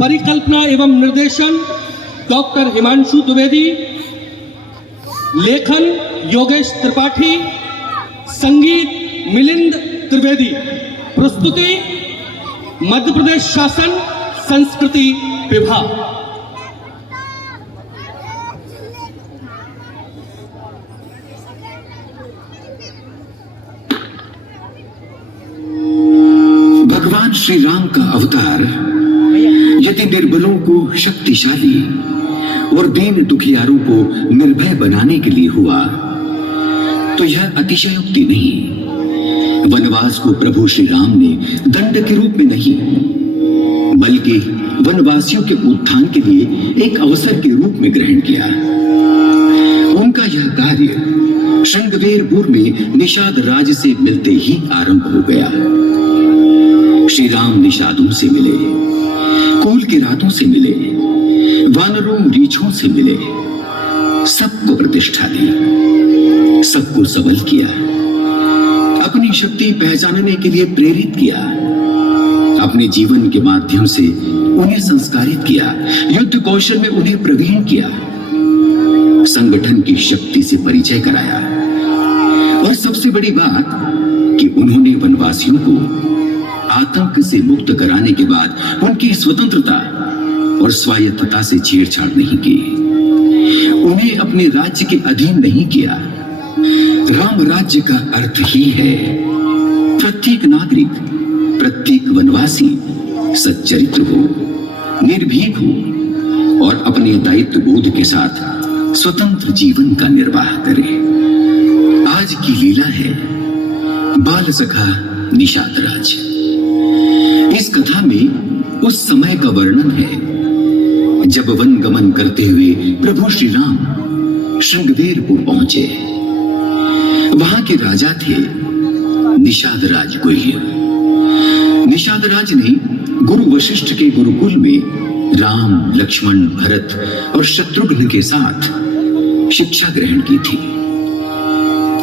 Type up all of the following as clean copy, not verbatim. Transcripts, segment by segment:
परिकल्पना एवं निर्देशन डॉक्टर हिमांशु द्विवेदी, लेखन योगेश त्रिपाठी, संगीत मिलिंद त्रिवेदी, प्रस्तुति मध्य प्रदेश शासन संस्कृति विभाग। भगवान श्री राम का अवतार यदि निर्बलों को शक्तिशाली और दीन दुखियारों को निर्भय बनाने के लिए हुआ तो यह अतिशयोक्ति नहीं। वनवास को प्रभु श्री राम ने दंड के रूप में नहीं बल्कि वनवासियों के उत्थान के लिए एक अवसर के रूप में ग्रहण किया। उनका यह कार्य श्रृंगवेरपुर में निषाद राज से मिलते ही आरंभ हो गया। श्री राम निषादों से मिले, कुल के रातों से मिले, वानरों रीछों से मिले, सबको प्रतिष्ठा दी, सबको सबल किया, अपनी शक्ति पहचानने के लिए प्रेरित किया, अपने जीवन के माध्यम से उन्हें संस्कारित किया, युद्ध कौशल में उन्हें प्रवीण किया, संगठन की शक्ति से परिचय कराया और सबसे बड़ी बात कि उन्होंने वनवासियों को आतंक से मुक्त कराने के बाद उनकी स्वतंत्रता और स्वायत्तता से छेड़छाड़ नहीं की, उन्हें अपने राज्य के अधीन नहीं किया। राम राज्य का अर्थ ही है प्रत्येक नागरिक, प्रत्येक वनवासी सच्चरित्र हो, निर्भीक हो और अपने दायित्व बोध के साथ स्वतंत्र जीवन का निर्वाह करे। आज की लीला है बाल सखा निषाद राज। इस कथा में उस समय का वर्णन है जब वन गमन करते हुए प्रभु श्री राम श्रृंगवेरपुर पहुंचे। वहां के राजा थे निषाद राज गुह्य। निषाद राज ने गुरु वशिष्ठ के गुरुकुल में राम, लक्ष्मण, भरत और शत्रुघ्न के साथ शिक्षा ग्रहण की थी।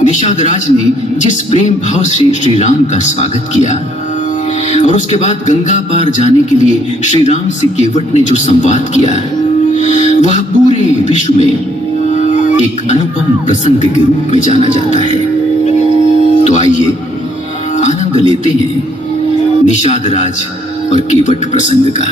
निषाद राज ने जिस प्रेम भाव से श्री राम का स्वागत किया और उसके बाद गंगा पार जाने के लिए श्री राम से केवट ने जो संवाद किया वह पूरे विश्व में एक अनुपम प्रसंग के रूप में जाना जाता है। तो आइए आनंद लेते हैं निषाद राज और केवट प्रसंग का।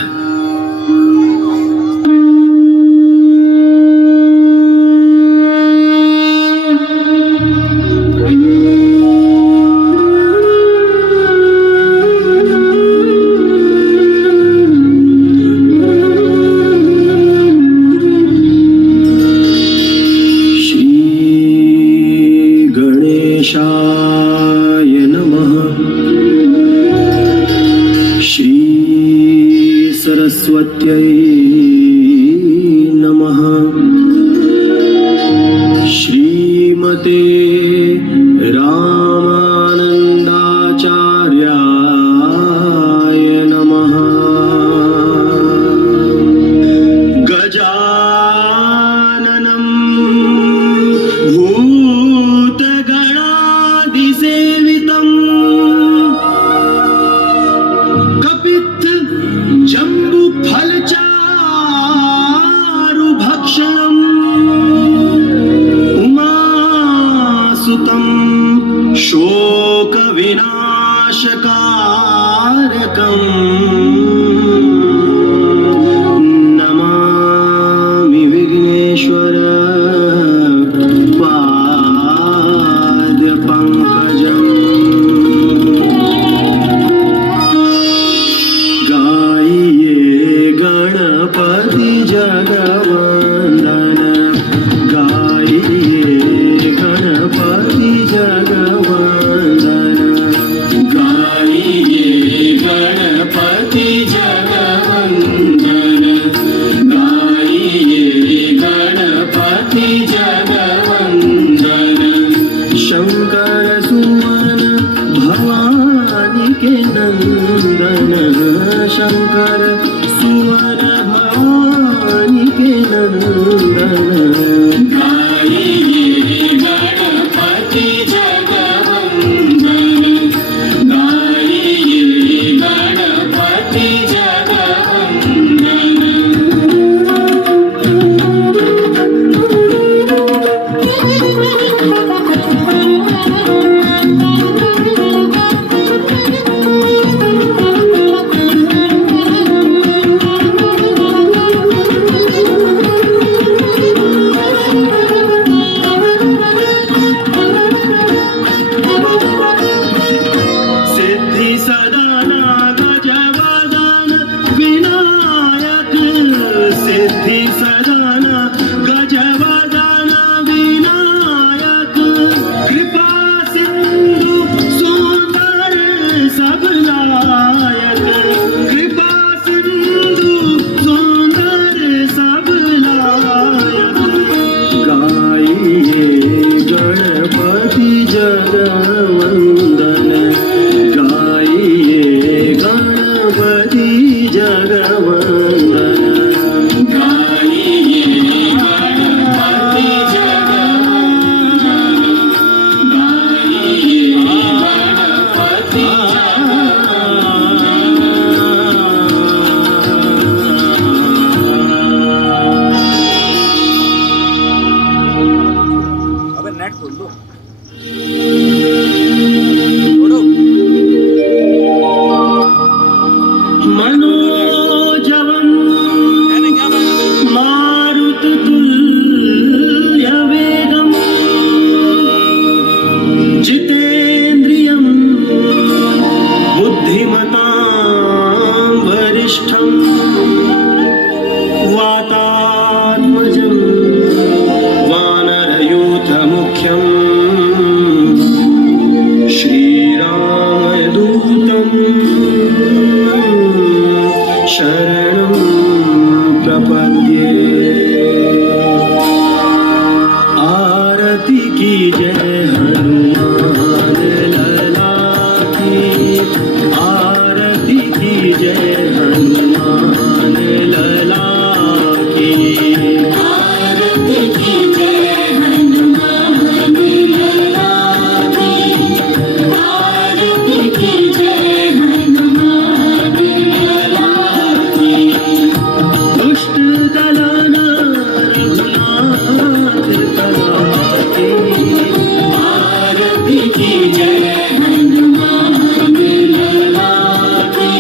सरस्वत्यै नमः। श्रीमते रामानन्दाचार्याय नमः। गजाननं भूतगणादिसेवितं कपित्थ जम्बुफलचारुभक्षणम् सिद्धि सदाना गजवदना विनायक कृपा सिंधु सुंदर सबलायक कृपा सिंधु सुंदर सबलायक गाइए गणपति जगवंदन गाइए गणपति जगवंदन गाइए गणपति जगवंदन गाइए गणपति अबे नेट खोल दो मनोजवं मारुततुल्यवेगं जितेन्द्रियं बुद्धिमतां वरिष्ठं वातात्मजं वानरयूथमुख्यं श्रीरामदूतं शरणं प्रपद्ये आरती की जय हनुमान लला की आरती की जय हनुमान लला की आरती की जय हनुमान लला की आरती की जय हनुमान लला की दुष्ट दलन रघुनाथ कला की आरती की जय हनुमान लला की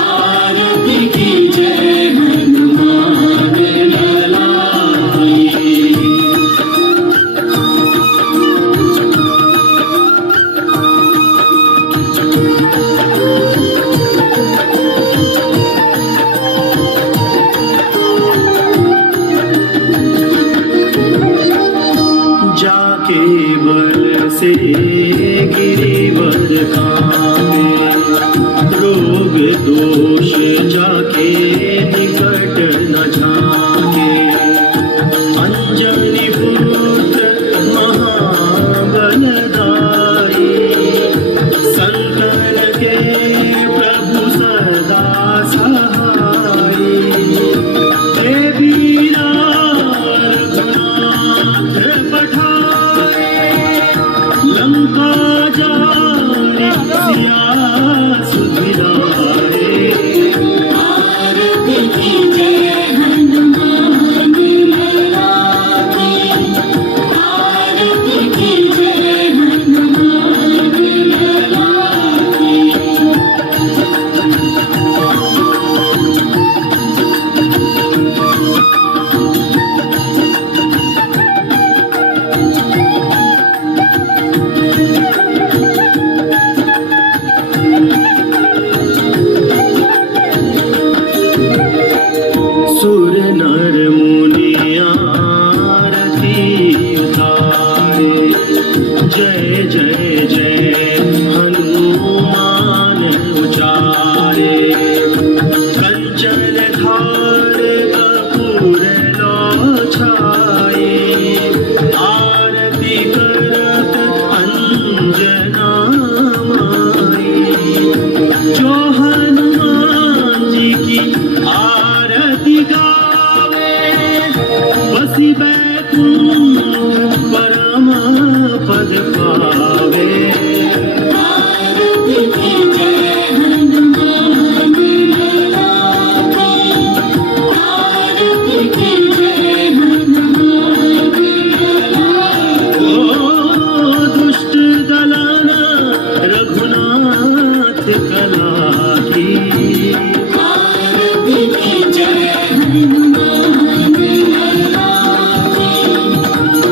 आरती की जय हनुमान लला की जाके बल से गिरिवर कामे रोग दोष जाके निकट न झाके अंजनी पुत्र महाबलदाई संतन के प्रभु सदा सहाई देवी रघुनाथ पठाए लंका जाने सिया सुधिराए आरती की जय हनुमान लला की आरती की जय हनुमान लला की सुर नर मुनि आरती उतारे जय जय जय हनुमान उचारे कंचन धार कपूर लो छाए आरती करत अंजना माई जो हनुमान जी की आरती गावे बसी बैकुंठ परम पद पावे आरती की जय हनुमान लला की आरती की जय हनुमान लला की ओ दुष्ट दलाना रघुनाथ कला की आरती की जय हनुमान लला की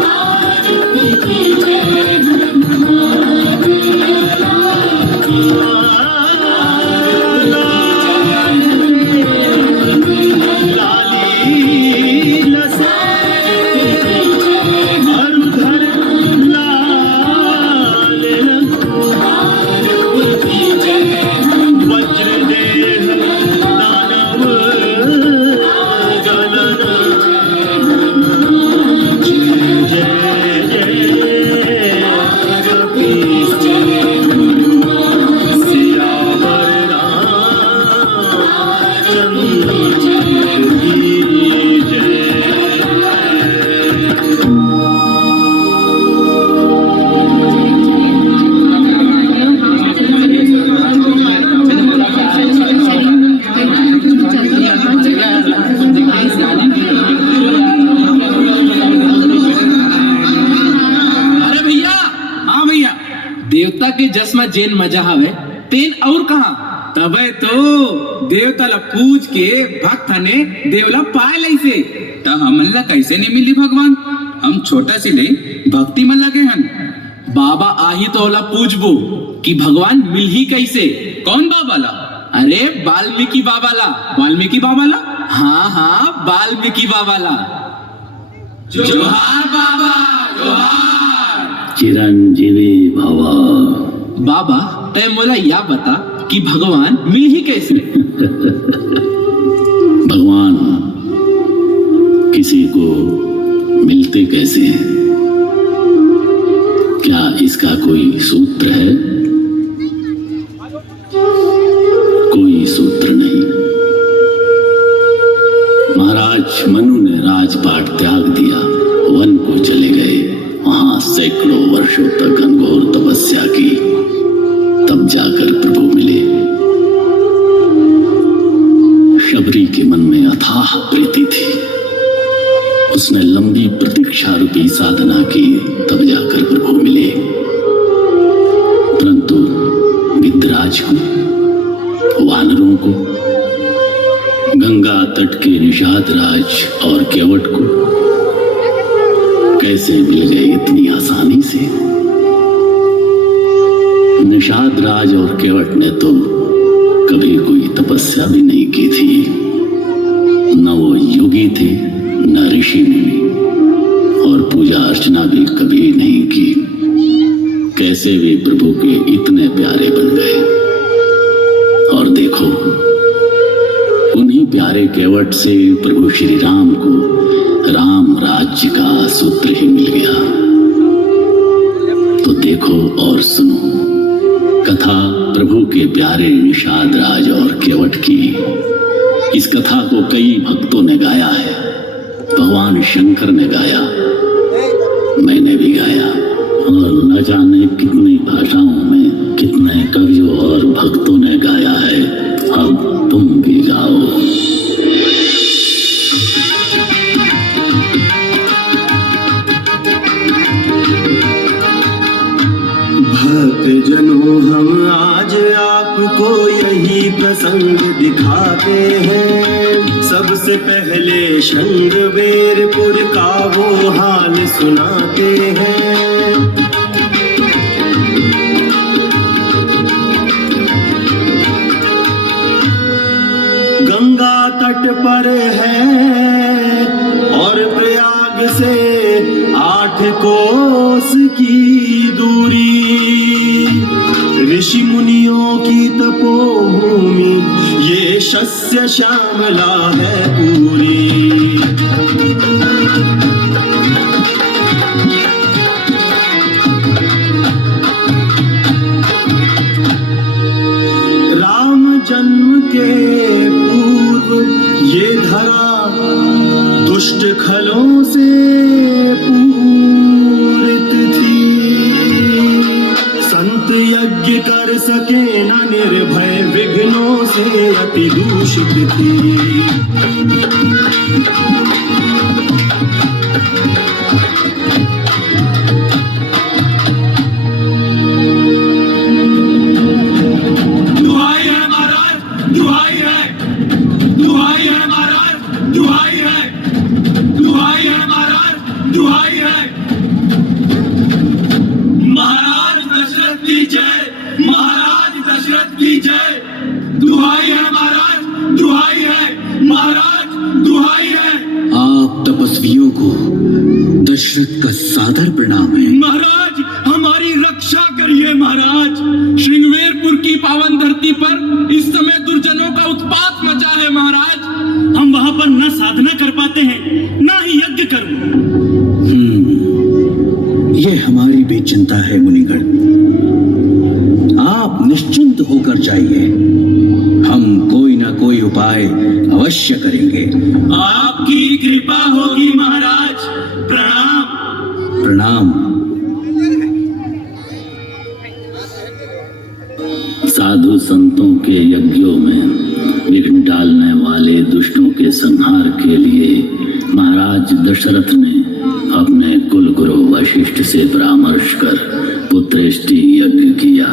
आरती की जय हनुमान लला की लाली के जसमा जेन मजा हवे तेन और कहा तबे तो देवता ला पूज के भक्त ने देवला पाए लैसे। त हमन ला कैसे नहीं मिली भगवान? हम छोटा सी ले भक्ति में लगे हन। बाबा आही तो ओला पूछबो कि भगवान मिल ही कैसे। कौन बाबा ला? अरे वाल्मीकि बाबा ला। वाल्मीकि बाबा ला? हाँ वाल्मीकि बाबा ला। जोहार बाबा जोहार। चिरंजीवी भवा। बाबा तय मोला या बता कि भगवान मिल ही कैसे। भगवान किसी को मिलते कैसे हैं? क्या इसका कोई सूत्र है? कोई सूत्र नहीं। महाराज मनु ने राजपाट त्याग दिया, वन को चले गए। वहां सैकड़ों वर्षों तक घनघोर तपस्या की, तब जाकर प्रभु मिले। शबरी के मन में अथाह प्रीति थी। उसने लंबी प्रतीक्षा रूपी साधना की, तब जाकर प्रभु मिले। परंतु विद्यराज को, वानरों को, गंगा तट के निषाद राज और केवट को कैसे मिल गए इतनी आसानी से? निषाद राज और केवट ने तो कभी कोई तपस्या भी नहीं की थी। न वो योगी थे, न ऋषि मुनि, और पूजा अर्चना भी कभी नहीं की। कैसे वे प्रभु के इतने प्यारे बन गए? और देखो, उन्हीं प्यारे केवट से प्रभु श्री राम को राम राज्य का सूत्र ही मिल गया। तो देखो और सुनो कथा प्रभु के प्यारे निषाद राज और केवट की। इस कथा को कई भक्तों ने गाया है। भगवान शंकर ने गाया, मैंने भी गाया, और न जाने कितनी भाषाओं में कितने कवियों और भक्तों ने गाया है। अब तुम भी गाओ। भक्त जनों, हम आज आपको यही प्रसंग दिखाते हैं। सबसे पहले शंगवेरपुर का वो हाल सुनाते हैं। गंगा तट पर है और प्रयाग से 8 कोस की दूरी। ऋषि मुनियों की तपोभूमि ये शस्य श्यामला है पूरी। राम जन्म के पूर्व ये धरा दुष्ट खलों से पूरित थी। संत यज्ञ कर सके न निर्भय, विघ्नों से अति दूषित थी। दुहाई है महाराज, दुहाई है, दुहाई है महाराज, दुहाई है, दुहाई है महाराज, दुहाई है। महाराज दशरथ की जय, महाराज दशरथ की जय। दुहाई है महाराज, दुहाई है महाराज, दुहाई है। आप तपस्वियों को दशरथ का सादर प्रणाम है। महाराज हमारी रक्षा करिए महाराज। श्रृंगवेरपुर की पावन धरती पर इस समय दुर्जनों का उत्पात मचा है महाराज। हम वहां पर न साधना कर पाते हैं, न ही यज्ञ कर। ये हमारी भी चिंता है मुनिगण। आप निश्चिंत होकर जाइए, हम कोई ना कोई उपाय अवश्य करेंगे। आपकी कृपा होगी महाराज। प्रणाम। प्रणाम। साधु संतों के यज्ञों में विघ्न डालने वाले दुष्टों के संहार के लिए महाराज दशरथ ने अपने कुल गुरु वशिष्ठ से परामर्श कर पुत्रेष्टि यज्ञ किया।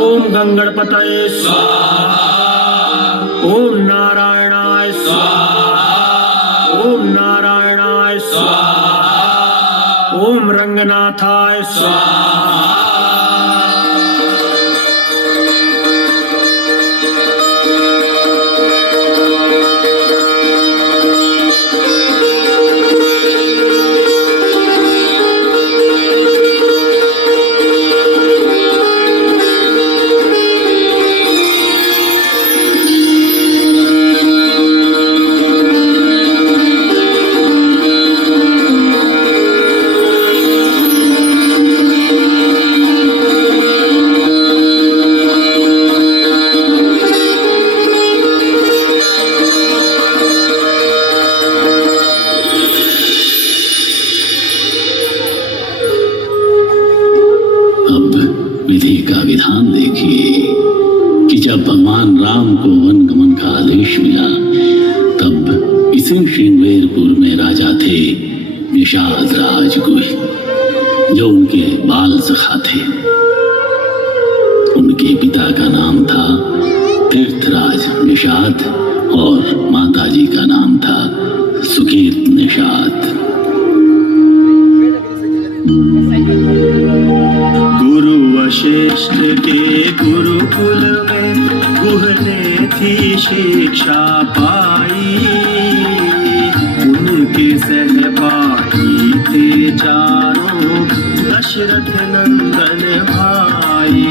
ओम गंगणपतये स्वाहा। ओम नारायणाय स्वाहा। ओम नारायणाय स्वाहा। ओम रंगनाथाय स्वाहा। विधि का विधान देखिए कि जब भगवान राम को वन गमन का आदेश मिला तब इसी श्रृंगवेरपुर में राजा थे निषाद राजगुह जो उनके बाल सखा थे। उनके पिता का नाम था तीर्थराज निषाद और माताजी का नाम था सुकीर्त निषाद। गुरु वशिष्ठ के गुरुकुल में गुह ने थी शिक्षा पाई। उनके सहपाठी थे चारों दशरथ नंदन भाई।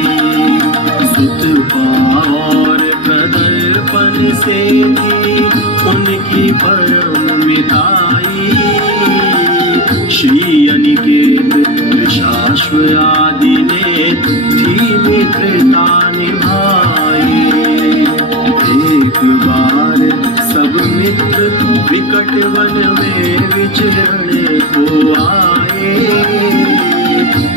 सुतपा और कदर्पण से थी उनकी परम मिताई। श्री अनिकेत शाश्व आदि ने थी मित्रता निभाई। एक बार सब मित्र विकट वन में विचरने को आए।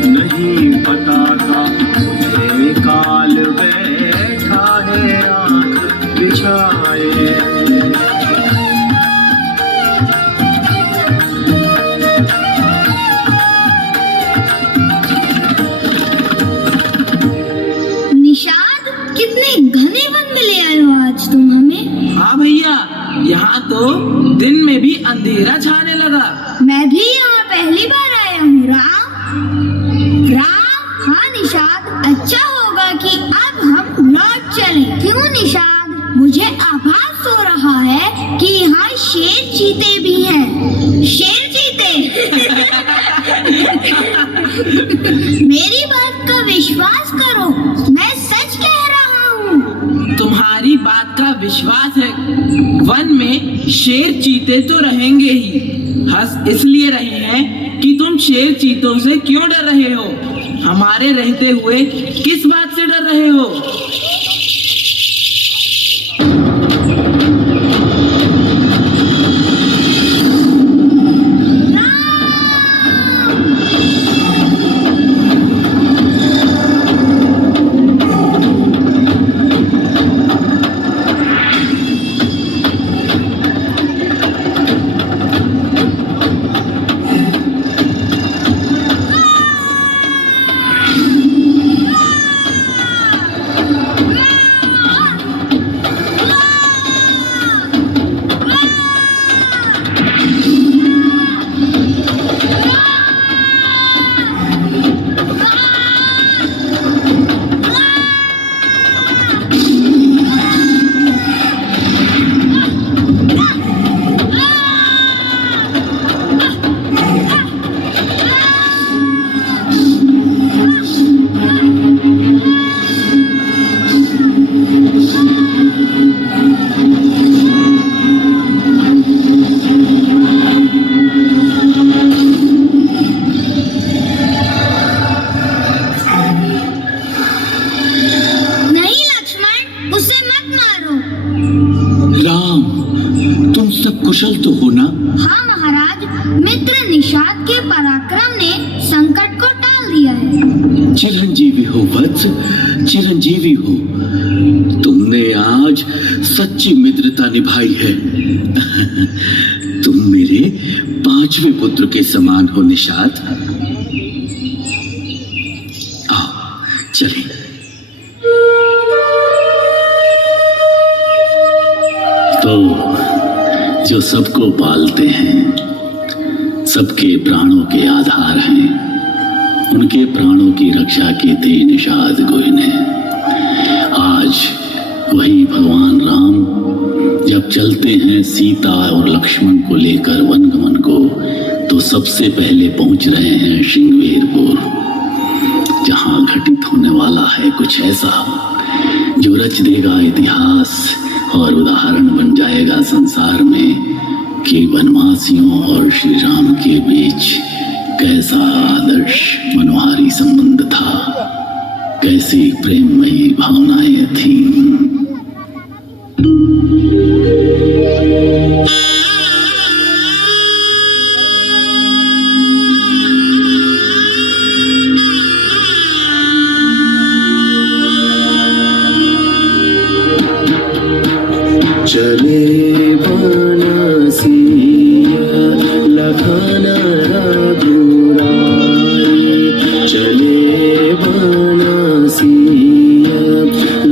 नहीं पता था उन्हें काल बैठा है आंख बिछाए। हाँ भैया, यहाँ तो दिन में भी अंधेरा छाने लगा। मैं भी यहाँ पहली बार आया हूँ। राम। हाँ निषाद, अच्छा होगा कि अब हम लौट चलें। क्यों निषाद? मुझे आभास हो रहा है कि यहाँ शेर चीते भी हैं। शेर चीते? मेरी बात का विश्वास करो, मैं सच कह रहा हूँ। तुम्हारी बात का विश्वास है। वन में शेर चीते तो रहेंगे ही। हंस इसलिए रहे हैं कि तुम शेर चीतों से क्यों डर रहे हो? हमारे रहते हुए किस बात से डर रहे हो? कुशल तो हो ना? हाँ महाराज, मित्र निषाद के पराक्रम ने संकट को टाल दिया है। चिरंजीवी हो वत्स, चिरंजीवी हो। तुमने आज सच्ची मित्रता निभाई है। तुम मेरे 5वें पुत्र के समान हो निषाद। आओ चलें। तो जो सबको पालते हैं, सबके प्राणों के आधार हैं, उनके प्राणों की रक्षा की थी निषाद गोई ने। आज वही भगवान राम जब चलते हैं सीता और लक्ष्मण को लेकर वनगमन को, तो सबसे पहले पहुंच रहे हैं श्रृंगवेरपुर, जहां घटित होने वाला है कुछ ऐसा जो रच देगा इतिहास और उदाहरण बन जाएगा संसार में कि वनवासियों और श्री राम के बीच कैसा आदर्श मनोहारी संबंध था, कैसी प्रेममयी भावनाएं थीं। चले बनसिया लखन रघुराई, चले बनसिया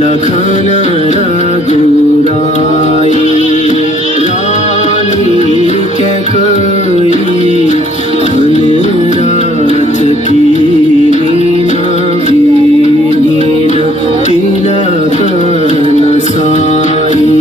लखन रघुराई, रानी के कोई अनुराध की लीना बीन तिलक नसाई।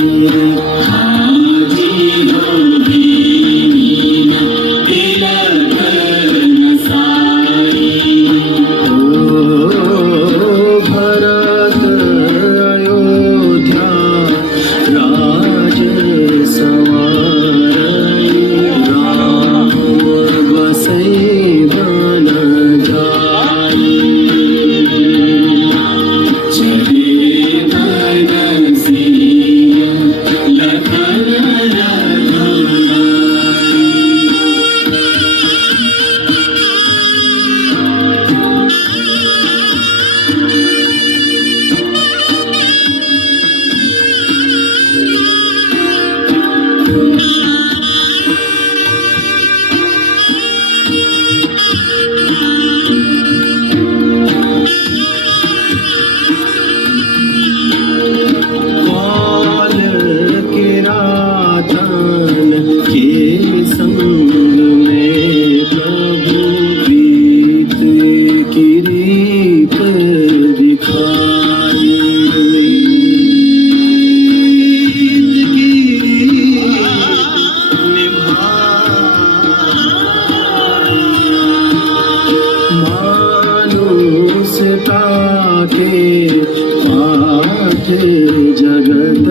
जगत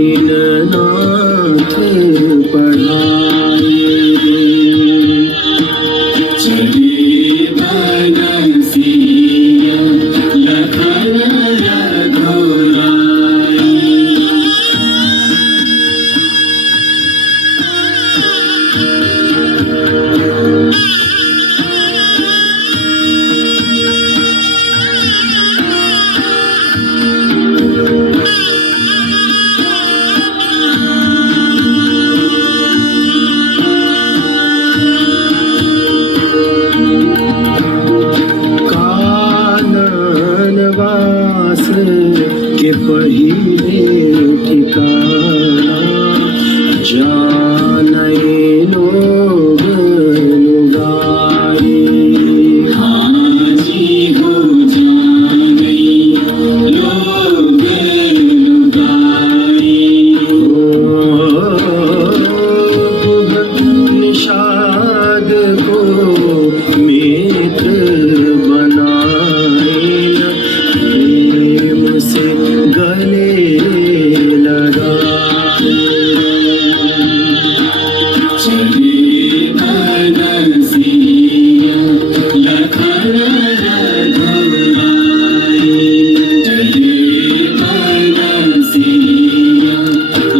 दीननाथ पढ़ाए, चले बनसिया लखन रघुराई। के पहिले ठिकाना जाने लोग लुगाई, हाजी हो जाने लोग लुगाई। निषाद को मित्र बनाए, से गले लगा, चले बनसिया लखन रघुराई, चले बनसिया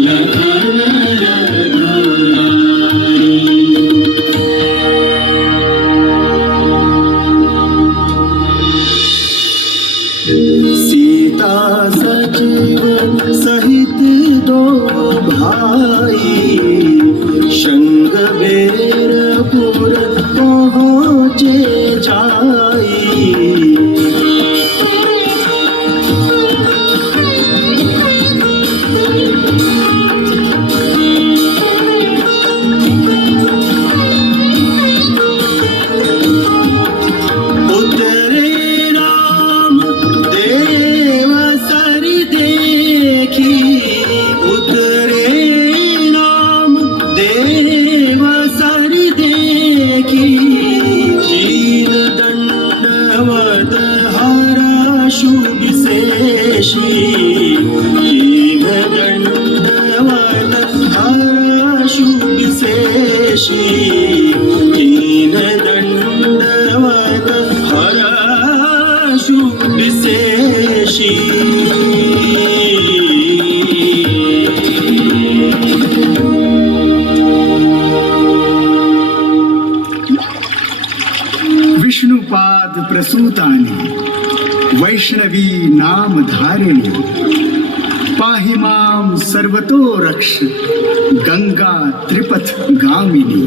लखन रघुराई। सीता सजीव सहित दो भाई, श्रृंगवेरपुर पहुँचे जाई। विशेषी। विष्णुपाद प्रसूतानि वैष्णवी नाम धारिणी, पाहि मां सर्वतो रक्ष गंगा त्रिपथ गामिनी।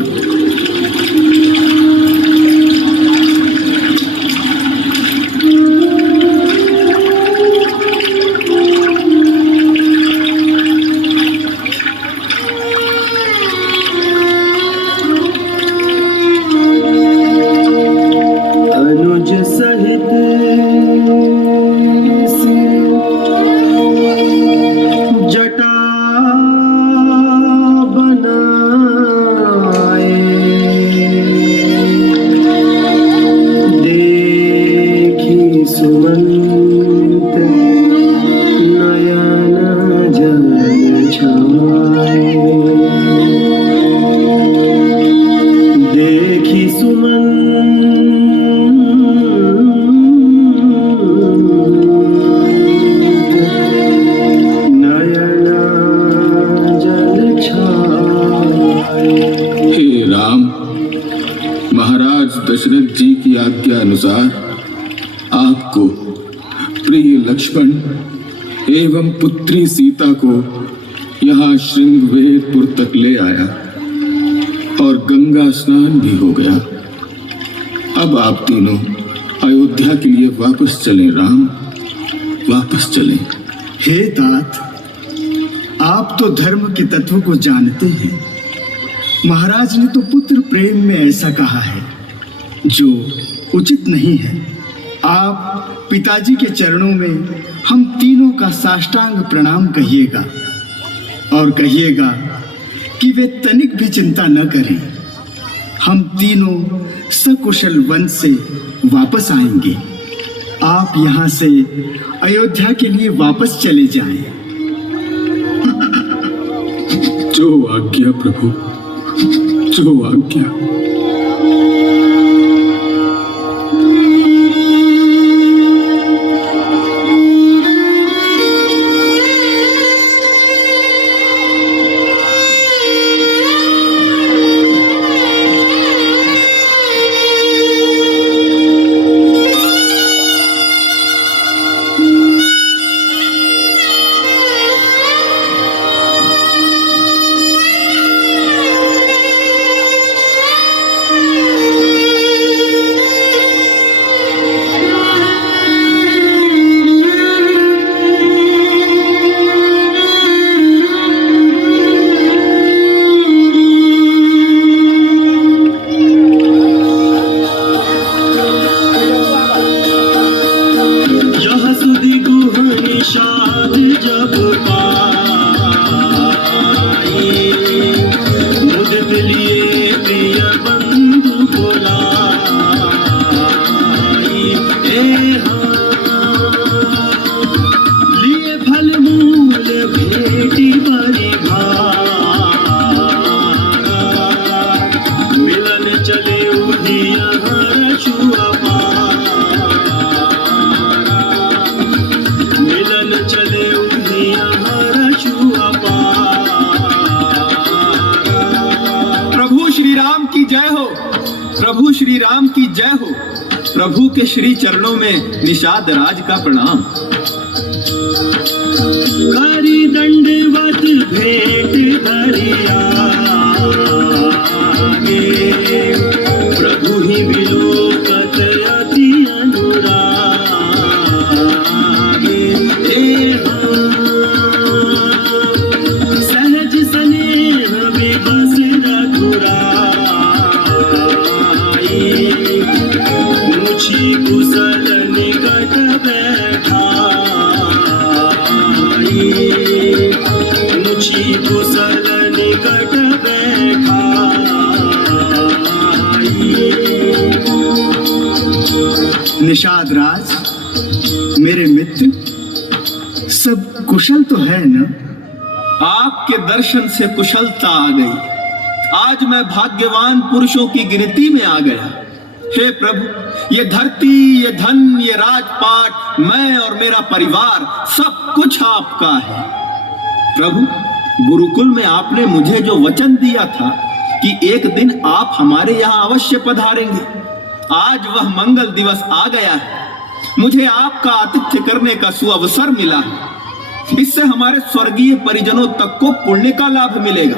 अनुज सहित जटा बनाए, देखी सुमंत नयन जल छाए, देखी सुमंत महाराज दशरथ जी की आज्ञा अनुसार आपको प्रिय लक्ष्मण एवं पुत्री सीता को यहाँ श्रृंगवेरपुर तक ले आया और गंगा स्नान भी हो गया। अब आप तीनों अयोध्या के लिए वापस चलें राम, वापस चलें। हे तात, आप तो धर्म के तत्व को जानते हैं। महाराज ने तो पुत्र प्रेम में ऐसा कहा है जो उचित नहीं है। आप पिताजी के चरणों में हम तीनों का साष्टांग प्रणाम कहिएगा और कहिएगा कि वे तनिक भी चिंता न करें। हम तीनों सकुशल वन से वापस आएंगे। आप यहाँ से अयोध्या के लिए वापस चले जाएं। जो आज्ञा प्रभु, जो आज्ञा। प्रभु श्री राम की जय हो। प्रभु के श्री चरणों में निषाद राज का प्रणाम। करी दंडवत भेंट धरिया प्रभु ही विलोकत अति अनुरागे। सहज स्नेह विबस रघुराई, मुझी कुशल निकट बैठाई, मुझी कुशल निकट बैठाई। निषाद राज, मेरे मित्र, सब कुशल तो है न? आपके दर्शन से कुशलता आ गई। आज मैं भाग्यवान पुरुषों की गिनती में आ गया। हे प्रभु, ये धरती, ये धन, ये राजपाट, मैं और मेरा परिवार सब कुछ आपका है। प्रभु, गुरुकुल में आपने मुझे जो वचन दिया था कि एक दिन आप हमारे यहाँ अवश्य पधारेंगे, आज वह मंगल दिवस आ गया है। मुझे आपका आतिथ्य करने का सुअवसर मिला है। इससे हमारे स्वर्गीय परिजनों तक को पुण्य का लाभ मिलेगा।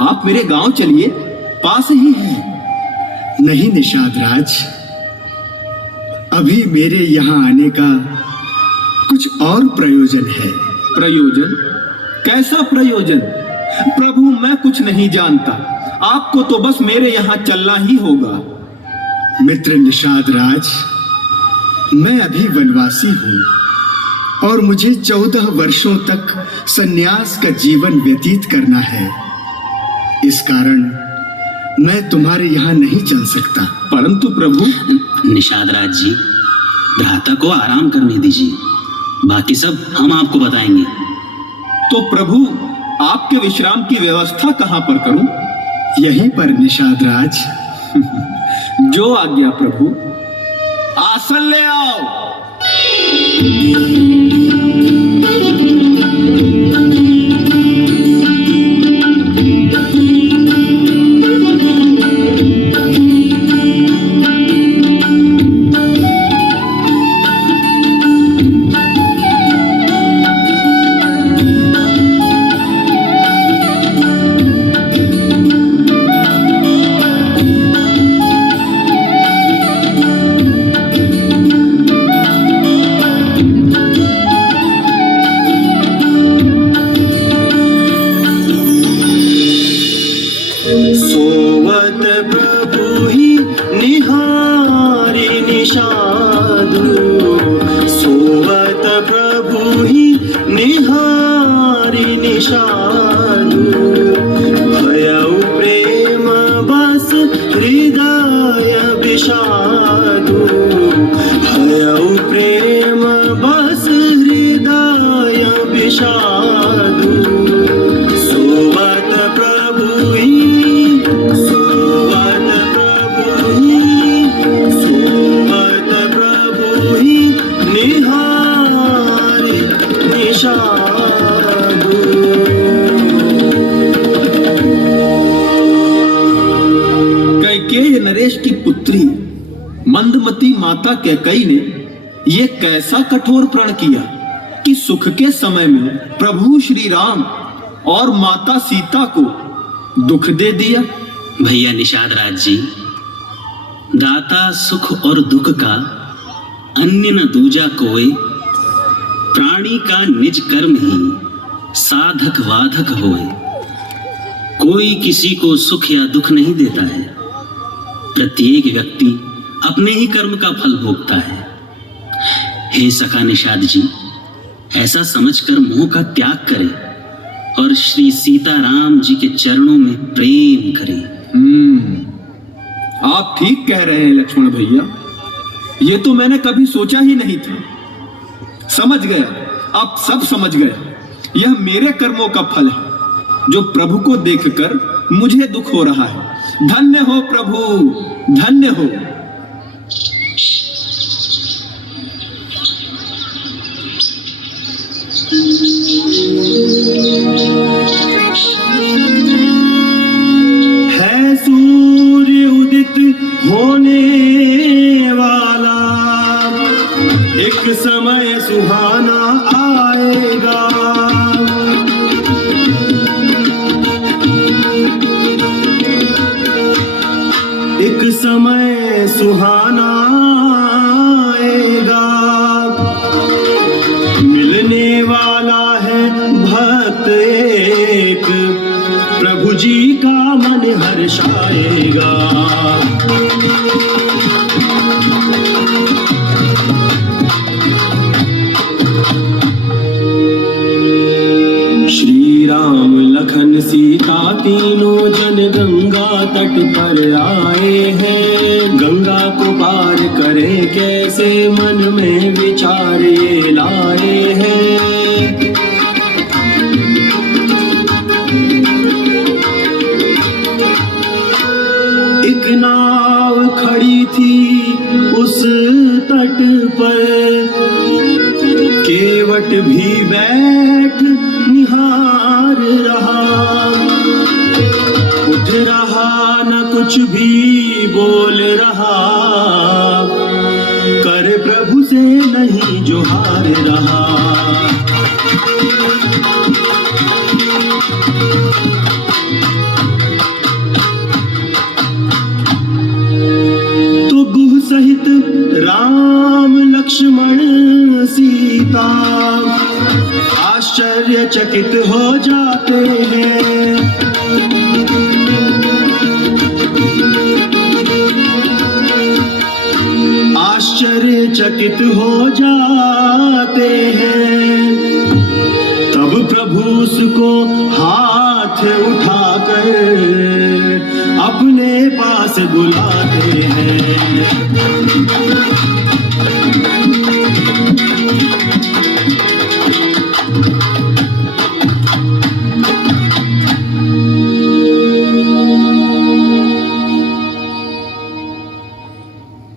आप मेरे गांव चलिए, पास ही है। नहीं निषाद राज, अभी मेरे यहाँ आने का कुछ और प्रयोजन है। प्रयोजन? कैसा प्रयोजन? प्रभु, मैं कुछ नहीं जानता, आपको तो बस मेरे यहाँ चलना ही होगा। मित्र निषाद राज, मैं अभी वनवासी हूं और मुझे 14 वर्षों तक सन्यास का जीवन व्यतीत करना है। इस कारण मैं तुम्हारे यहाँ नहीं चल सकता। परंतु प्रभु। निषाद राज जी, भ्राता को आराम करने दीजिए, बाकी सब हम आपको बताएंगे। तो प्रभु, आपके विश्राम की व्यवस्था कहाँ पर करूं? यहीं पर निषाद राज। जो आज्ञा प्रभु। आसन ले आओ। नरेश की पुत्री मंदमती माता कैकेयी ने यह कैसा कठोर प्रण किया कि सुख के समय में प्रभु श्री राम और माता सीता को दुख दे दिया। भैया निषाद राज जी, दाता सुख और दुख का अन्य न दूजा कोई, प्राणी का निज कर्म ही साधक वाधक होए। कोई किसी को सुख या दुख नहीं देता है, प्रत्येक व्यक्ति अपने ही कर्म का फल भोगता है। हे सखा निषाद जी, ऐसा समझकर मोह का त्याग करें और श्री सीताराम जी के चरणों में प्रेम करें। आप ठीक कह रहे हैं लक्ष्मण भैया, ये तो मैंने कभी सोचा ही नहीं था। समझ गया, आप सब समझ गए। यह मेरे कर्मों का फल है जो प्रभु को देखकर मुझे दुख हो रहा है। धन्य हो प्रभु, धन्य हो। है सूर्य उदित होने वाला, एक समय सुहाना आएगा। एक समय सुहाना आएगा, मिलने वाला है भक्त एक, प्रभु जी का मन हर्षाएगा। श्री राम लखन सीता तीनों जन गंगा तट पर आए हैं। गंगा को पार करें कैसे, मन में विचार ये लाए हैं। एक नाव खड़ी तट पर केवट भी बैठ निहार रहा, उठ रहा न कुछ भी बोल रहा, कर प्रभु से नहीं जोहार रहा। तो गुह सहित राम लक्ष्मण सीता आश्चर्यचकित हो जाते हैं। आश्चर्यचकित हो जाते हैं। तब प्रभु उसको हाथ उठाकर अपने पास बुलाते हैं।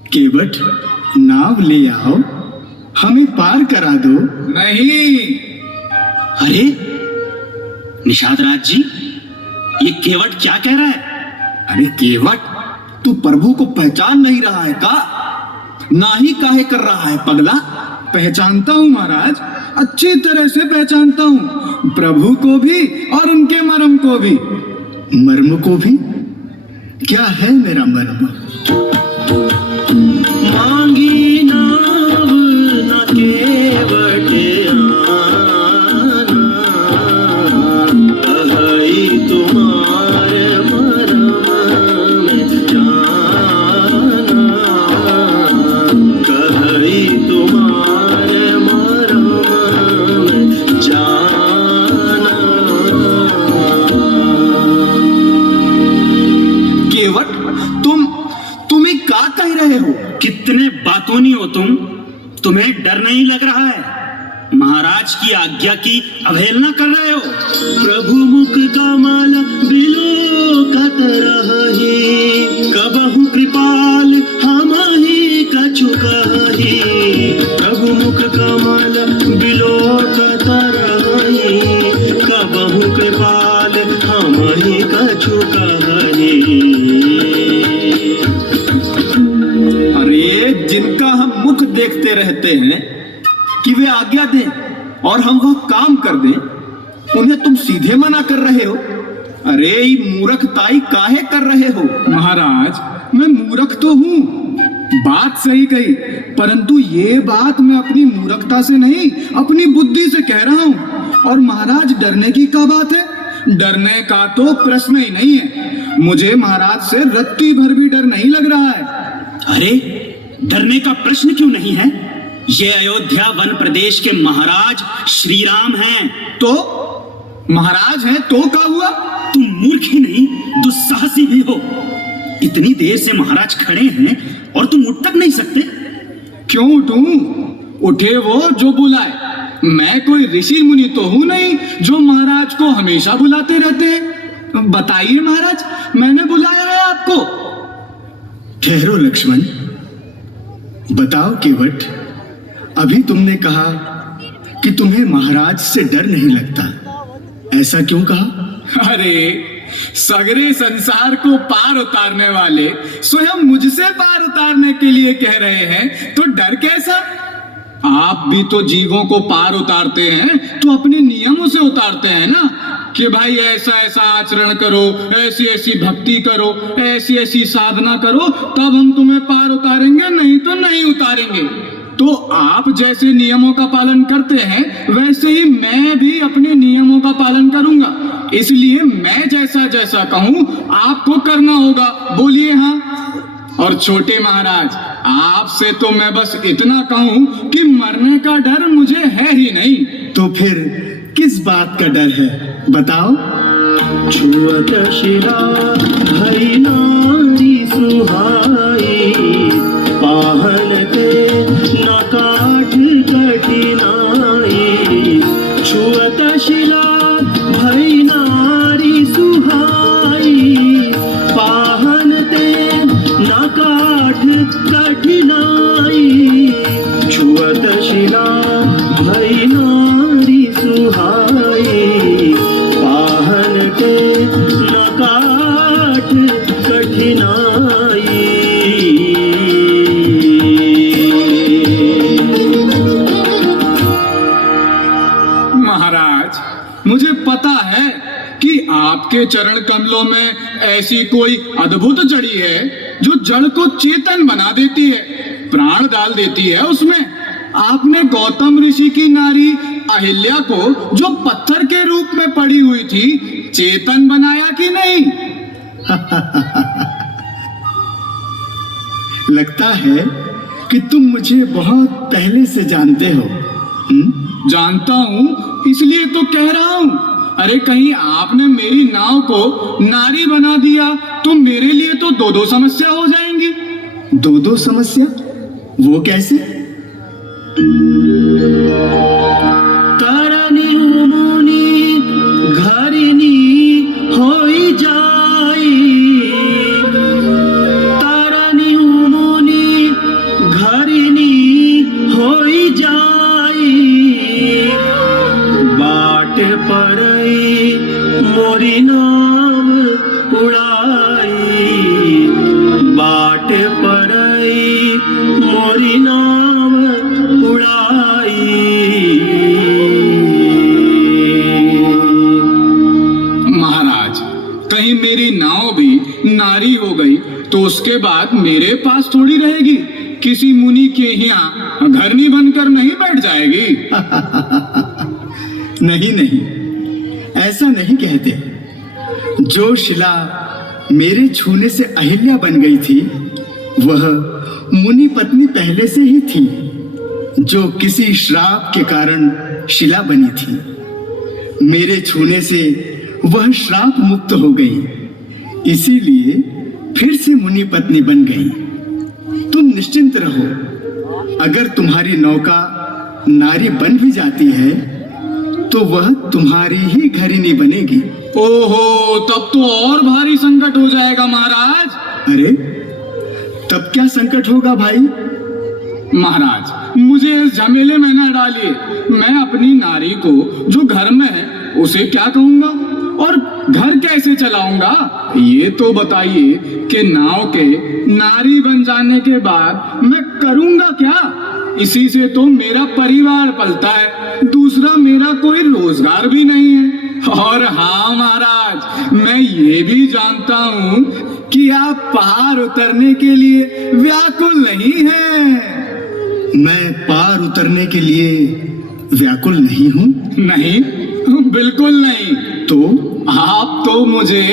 केवट नाव ले आओ, हमें पार करा दो। नहीं। अरे निषाद राज जी, ये केवट क्या कह रहा है? अरे केवट, तू प्रभु को पहचान नहीं रहा है का? ना ही काहे कर रहा है पगला? पहचानता हूँ महाराज, अच्छी तरह से पहचानता हूँ, प्रभु को भी और उनके मर्म को भी। मर्म को भी? क्या है मेरा मर्म? मांगी नाव न केवट आना, कही तुम्हारे मर्म में जाना, कही तुम्हारे मर्म में जाना। केवट, तुम क्या कह रहे हो? कितने बातूनी हो तुम? तुम्हें डर नहीं लग रहा है? महाराज की आज्ञा की अवहेलना कर रहे हो? प्रभु मुख कमल बिलोकत रही, कबहु कृपाल हम ही कछु कही। प्रभु मुख कमल बिलोकत रही, कबहु कृपाल हम ही कछु कही। अरे जिनका हम मुख देखते रहते हैं कि वे आज्ञा दें और हम वह काम कर दें, उन्हें तुम सीधे मना कर रहे हो। अरे ये मूर्खताई काहे कर रहे हो? महाराज, मैं मूर्ख तो हूँ, बात सही कही, परंतु ये बात मैं अपनी मूर्खता से नहीं, अपनी बुद्धि से कह रहा हूँ। और महाराज, डरने की क्या बात है? डरने का तो प्रश्न ही नहीं है। मुझे महाराज से रत्ती भर भी डर नहीं लग रहा है। अरे डरने का प्रश्न क्यों नहीं है? ये अयोध्या वन प्रदेश के महाराज श्री राम हैं। तो महाराज हैं तो क्या हुआ? तुम मूर्ख ही नहीं, दुस्साहसी भी हो। इतनी देर से महाराज खड़े हैं और तुम उठ तक नहीं सकते। क्यों उठूं? उठे वो जो बुलाए। मैं कोई ऋषि मुनि तो हूं नहीं जो महाराज को हमेशा बुलाते रहते हैं। बताइए महाराज, मैंने बुलाया है आपको। ठहरो लक्ष्मण, बताओ केवट, अभी तुमने कहा कि तुम्हें महाराज से डर नहीं लगता, ऐसा क्यों कहा? अरे सगरे संसार को पार उतारने वाले स्वयं मुझसे पार उतारने के लिए कह रहे हैं, तो डर कैसा? आप भी तो जीवों को पार उतारते हैं तो अपने नियमों से उतारते हैं ना, कि भाई ऐसा ऐसा आचरण करो, ऐसी ऐसी भक्ति करो, ऐसी ऐसी साधना करो, तब हम तुम्हें पार उतारेंगे, नहीं तो नहीं उतारेंगे। तो आप जैसे नियमों का पालन करते हैं वैसे ही मैं भी अपने नियमों का पालन करूंगा। इसलिए मैं जैसा जैसा कहूं आपको करना होगा। बोलिए हाँ। और छोटे महाराज, आपसे तो मैं बस इतना कहूं कि मरने का डर मुझे है ही नहीं। तो फिर किस बात का डर है, बताओ? छुअत शिरा भई नारी सुहाई, पाहलते न काठ कठिनाई। छुअत शिला भई नारी सुहाई, पाहलते न काठ कठिनाई। भई नारी सुहाई, पाहन के न काट कठिनाई। महाराज, मुझे पता है कि आपके चरण कमलों में ऐसी कोई अद्भुत जड़ी है जो जड़ को चेतन बना देती है, प्राण डाल देती है उसमें। आपने गौतम ऋषि की नारी अहिल्या को, जो पत्थर के रूप में पड़ी हुई थी, चेतन बनाया कि नहीं? लगता है कि तुम मुझे बहुत पहले से जानते हो। जानता हूँ, इसलिए तो कह रहा हूँ। अरे कहीं आपने मेरी नाव को नारी बना दिया तो मेरे लिए तो दो दो समस्या हो जाएंगी। दो दो समस्या? वो कैसे? तरनी मुनि घरिनी होई जाई, तरनी मुनि घरिनी होई जाई, बाट परई मोरी नाव उड़ाई, बाट परई मोरी नाव उड़ाई। महाराज, कहीं मेरी नाव भी नारी हो गई तो उसके बाद मेरे पास थोड़ी रहेगी, किसी मुनि के यहाँ घरनी बनकर नहीं बैठ जाएगी। नहीं नहीं, ऐसा नहीं कहते। जो शिला मेरे छूने से अहिल्या बन गई थी, वह मुनि पत्नी पहले से ही थी, जो किसी श्राप के कारण शिला बनी थी। मेरे छूने से वह श्राप मुक्त हो गई, इसीलिए फिर से मुनि पत्नी बन गई। तुम निश्चिंत रहो, अगर तुम्हारी नौका नारी बन भी जाती है तो वह तुम्हारी ही घरिनी बनेगी। ओहो, तब तो और भारी संकट हो जाएगा महाराज। अरे तब क्या संकट होगा भाई? महाराज, मुझे इस झमेले में न डालिए। मैं अपनी नारी को जो घर में है उसे क्या कहूंगा और घर कैसे चलाऊंगा? ये तो बताइए कि नाव के नारी बन जाने के बाद मैं करूंगा क्या? इसी से तो मेरा परिवार पलता है, दूसरा मेरा कोई रोजगार भी नहीं है। और हाँ महाराज, मैं ये भी जानता हूँ कि आप पहाड़ उतरने के लिए व्याकुल नहीं हैं। मैं पार उतरने के लिए व्याकुल नहीं हूँ। नहीं, बिल्कुल नहीं। तो आप तो मुझे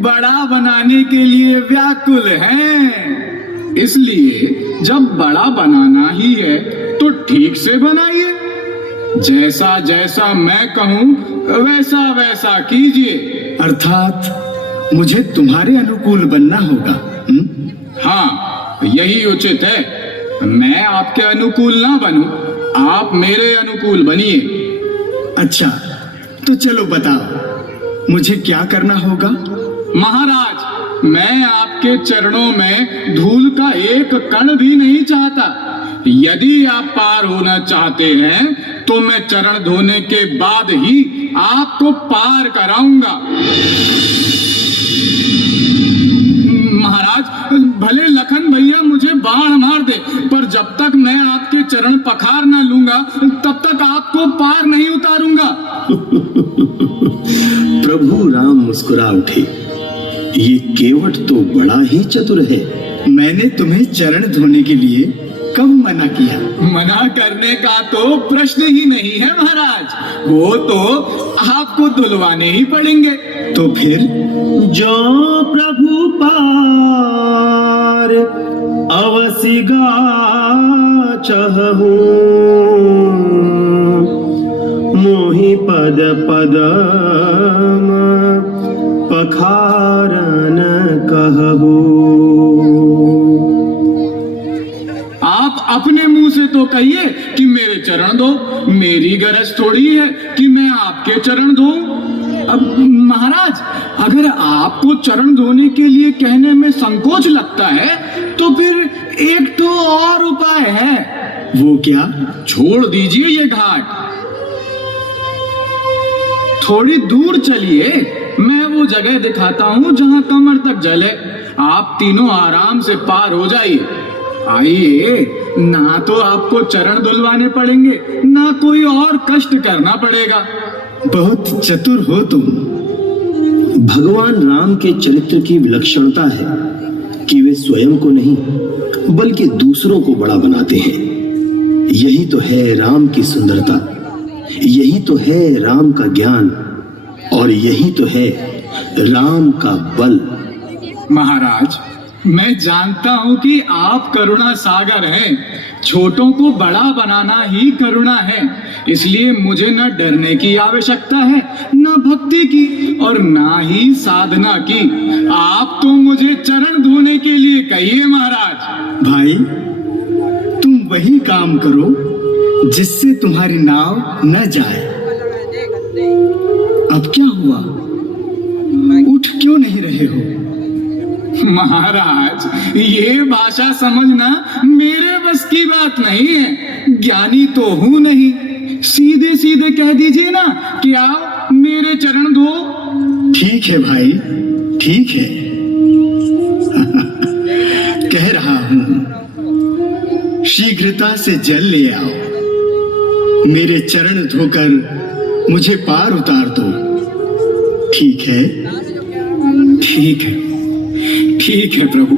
बड़ा बनाने के लिए व्याकुल हैं। इसलिए जब बड़ा बनाना ही है तो ठीक से बनाइए, जैसा जैसा मैं कहूँ वैसा वैसा कीजिए। अर्थात मुझे तुम्हारे अनुकूल बनना होगा। हाँ, यही उचित है। मैं आपके अनुकूल ना बनूं, आप मेरे अनुकूल बनिए। अच्छा, तो चलो बताओ, मुझे क्या करना होगा? महाराज, मैं आपके चरणों में धूल का एक कण भी नहीं चाहता। यदि आप पार होना चाहते हैं तो मैं चरण धोने के बाद ही आपको पार कराऊंगा। महाराज, भले लखन भैया मुझे बाण मार दे, पर जब तक मैं आपके चरण पखार न लूंगा तब तक आपको पार नहीं उतारूंगा। प्रभु राम मुस्कुरा उठे। ये केवट तो बड़ा ही चतुर है। मैंने तुम्हें चरण धोने के लिए कब मना किया? मना करने का तो प्रश्न ही नहीं है महाराज, वो तो आपको धुलवाने ही पड़ेंगे। तो फिर जो प्रभु पार अवसिगा चहु, मोहि पद पदम पखारन कहू। आप अपने मुंह से तो कहिए कि मेरे चरण दो, मेरी गरज थोड़ी है कि मैं आपके चरण धोऊं। अब महाराज, अगर आपको चरण धोने के लिए कहने में संकोच लगता है तो फिर एक तो और उपाय है। वो क्या? छोड़ दीजिए ये घाट, थोड़ी दूर चलिए, मैं वो जगह दिखाता हूँ जहाँ कमर तक जल है। आप तीनों आराम से पार हो जाइए। आइए, ना तो आपको चरण धुलवाने पड़ेंगे, ना कोई और कष्ट करना पड़ेगा। बहुत चतुर हो तुम। भगवान राम के चरित्र की विलक्षणता है कि वे स्वयं को नहीं बल्कि दूसरों को बड़ा बनाते हैं। यही तो है राम की सुंदरता, यही तो है राम का ज्ञान, और यही तो है राम का बल। महाराज, मैं जानता हूं कि आप करुणा सागर हैं। छोटों को बड़ा बनाना ही करुणा है, इसलिए मुझे न डरने की आवश्यकता है, न भक्ति की और ना ही साधना की। आप तो मुझे चरण धोने के लिए कहिए महाराज। भाई, तुम वही काम करो जिससे तुम्हारी नाव न जाए। अब क्या हुआ? उठ क्यों नहीं रहे हो? महाराज, ये भाषा समझना मेरे बस की बात नहीं है। ज्ञानी तो हूं नहीं, सीधे सीधे कह दीजिए ना कि आप मेरे चरण धो। ठीक है भाई, ठीक है। कह रहा हूं, शीघ्रता से जल ले आओ, मेरे चरण धोकर मुझे पार उतार दो। ठीक है? ठीक है, ठीक है प्रभु,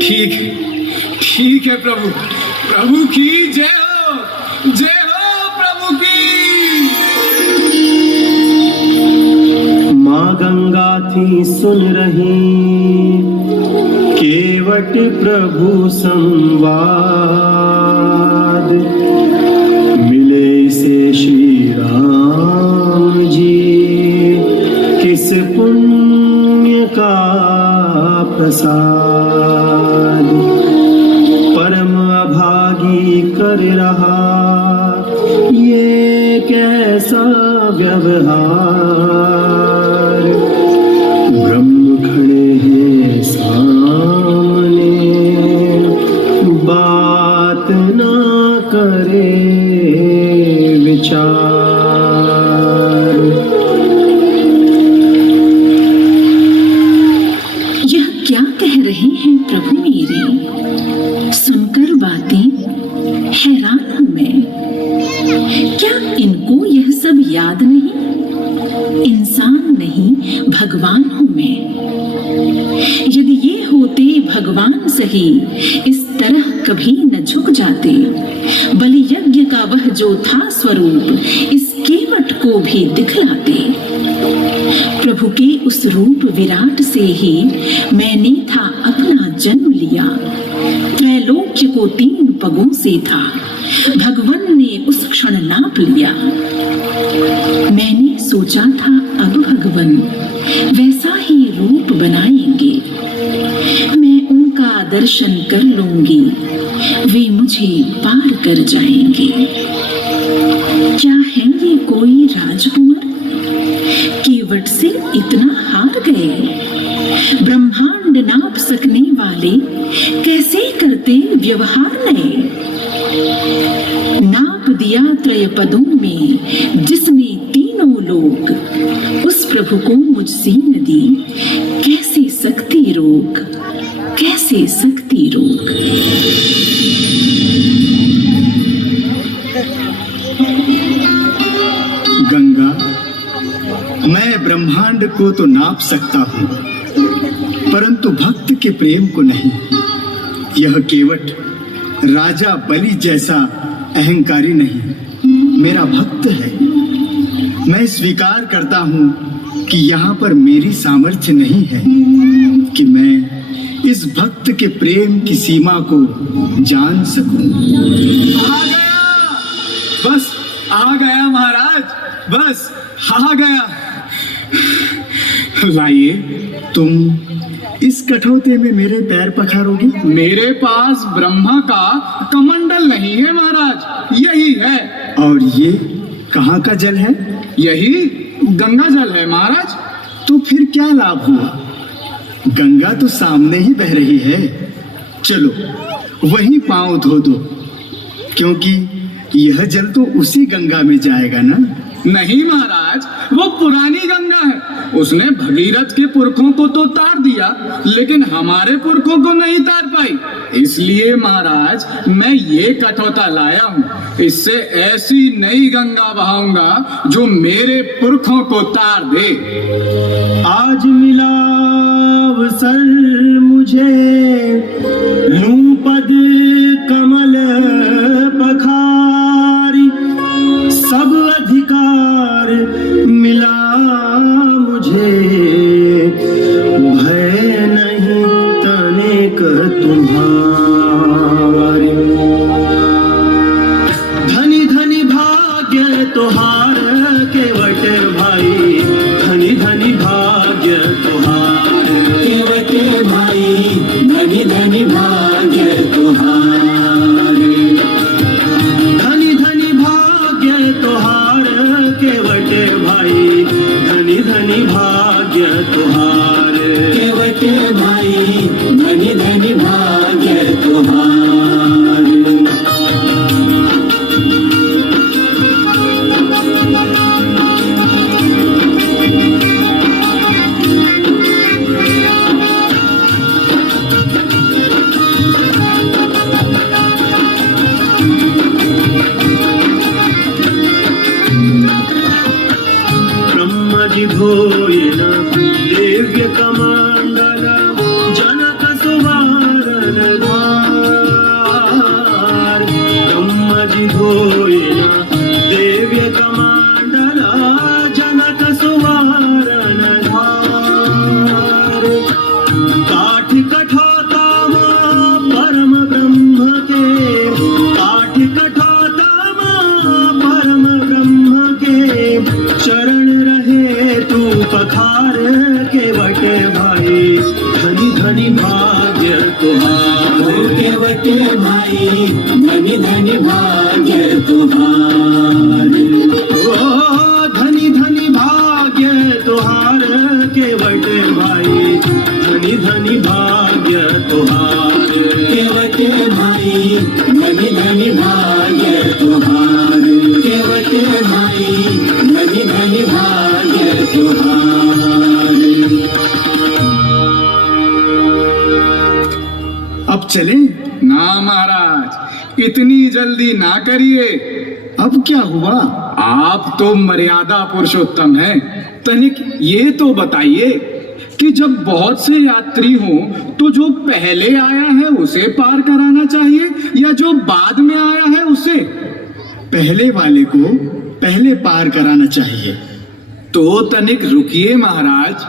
ठीक है, ठीक है प्रभु। प्रभु की जय हो, जय हो प्रभु की। माँ गंगा थी सुन रही केवट प्रभु संवाद, मिले से श्री राम जी किस पुण्य का प्रसाद। परम अभागी कर रहा ये कैसा व्यवहार, ब्रह्म खड़े हैं सामने बात ना करे विचार। रहे हैं प्रभु मेरे, सुनकर बातें हैरान हूं मैं। क्या इनको यह सब याद नहीं? इंसान नहीं भगवान हूं मैं। यदि ये होते भगवान सही, इस तरह कभी न झुक जाते। बलि यज्ञ का वह जो था स्वरूप, इस केवट को भी दिखलाते। प्रभु के उस रूप विराट से ही मैंने था अपना जन्म लिया। त्रैलोक्य को 3 पगों से था भगवान ने उस क्षण नाप लिया। मैंने सोचा था अब भगवान वैसा ही रूप बनाएंगे, मैं उनका दर्शन कर लूंगी, वे मुझे पार कर जाएंगे। क्या है ये कोई राजकुमार, केवट से इतना हार गए? ब्रह्मांड नाप सकने वाले कैसे करते व्यवहार नए? नाप दिया त्रय पदों में जिसने 3 लोक, उस प्रभु को मुझसे न दी कैसे सकती रोक, कैसे सकती रोक। गंगा, मैं ब्रह्मांड को तो नाप सकता हूं, परंतु भक्त के प्रेम को नहीं। यह केवट राजा बलि जैसा अहंकारी नहीं, मेरा भक्त है। मैं स्वीकार करता हूं कि यहाँ पर मेरी सामर्थ्य नहीं है कि मैं इस भक्त के प्रेम की सीमा को जान सकूं। आ गया, बस आ गया महाराज, बस आ गया। लाइए, तुम इस कठौते में मेरे पैर पखारोगे? मेरे पास ब्रह्मा का कमंडल नहीं है महाराज, यही है। और ये कहाँ का जल है? यही गंगा जल है महाराज। तो फिर क्या लाभ हुआ? गंगा तो सामने ही बह रही है। चलो वहीं पांव धो दो। क्योंकि यह जल तो उसी गंगा में जाएगा ना। नहीं महाराज, वो पुरानी गंगा है। उसने भगीरथ के पुरखों को तो तार दिया, लेकिन हमारे पुरखों को नहीं तार पाई। इसलिए महाराज मैं ये कठौता लाया हूँ। इससे ऐसी नई गंगा बहाऊंगा जो मेरे पुरखों को तार दे। आज मिला अवसर मुझे, लूं पद कमल पखारी, सब अधिकार मिला मुझे, भय नहीं तनिक तुम्हारी। धनी धनी भाग्य तोहार केवट भाई, धनी धनी भाग्य तोहार केवट भाई, धनी धनी भाग्य तोहार। धनी धनी भाग्य तोहार केवट भाई, धनी धनी भाग्य तोहार केवट भाई, धनी धनी भाग्य तोहार। धोयन दिव्य कमंडल, जनक सुवारन द्वार। ब्रह्मजि धोयन दिव्य कमंडल, जनक सुवारन द्वार। काठ कठौता परम ब्रह्म के, काठ कठौता परम ब्रह्म के, चरण तू पखार केवट भाई, धनी धनी भाग्य तुहार केवट भाई, धनी धनी भाग्य तुहार। ओ धनी धनी भाग्य तुहार केवट भाई, धनी धनी भाग्य तुहार केवट भाई, धनी धनी भाग्य तुहार केवट भाई, धनी धनी भाग्य तुहार। अब चले? ना महाराज, इतनी जल्दी ना करिए। अब क्या हुआ? आप तो मर्यादा पुरुषोत्तम हैं। तनिक ये तो बताइए कि जब बहुत से यात्री हों तो जो पहले आया है उसे पार कराना चाहिए या जो बाद में आया है उसे? पहले वाले को पहले पार कराना चाहिए। तो तनिक रुकिए महाराज,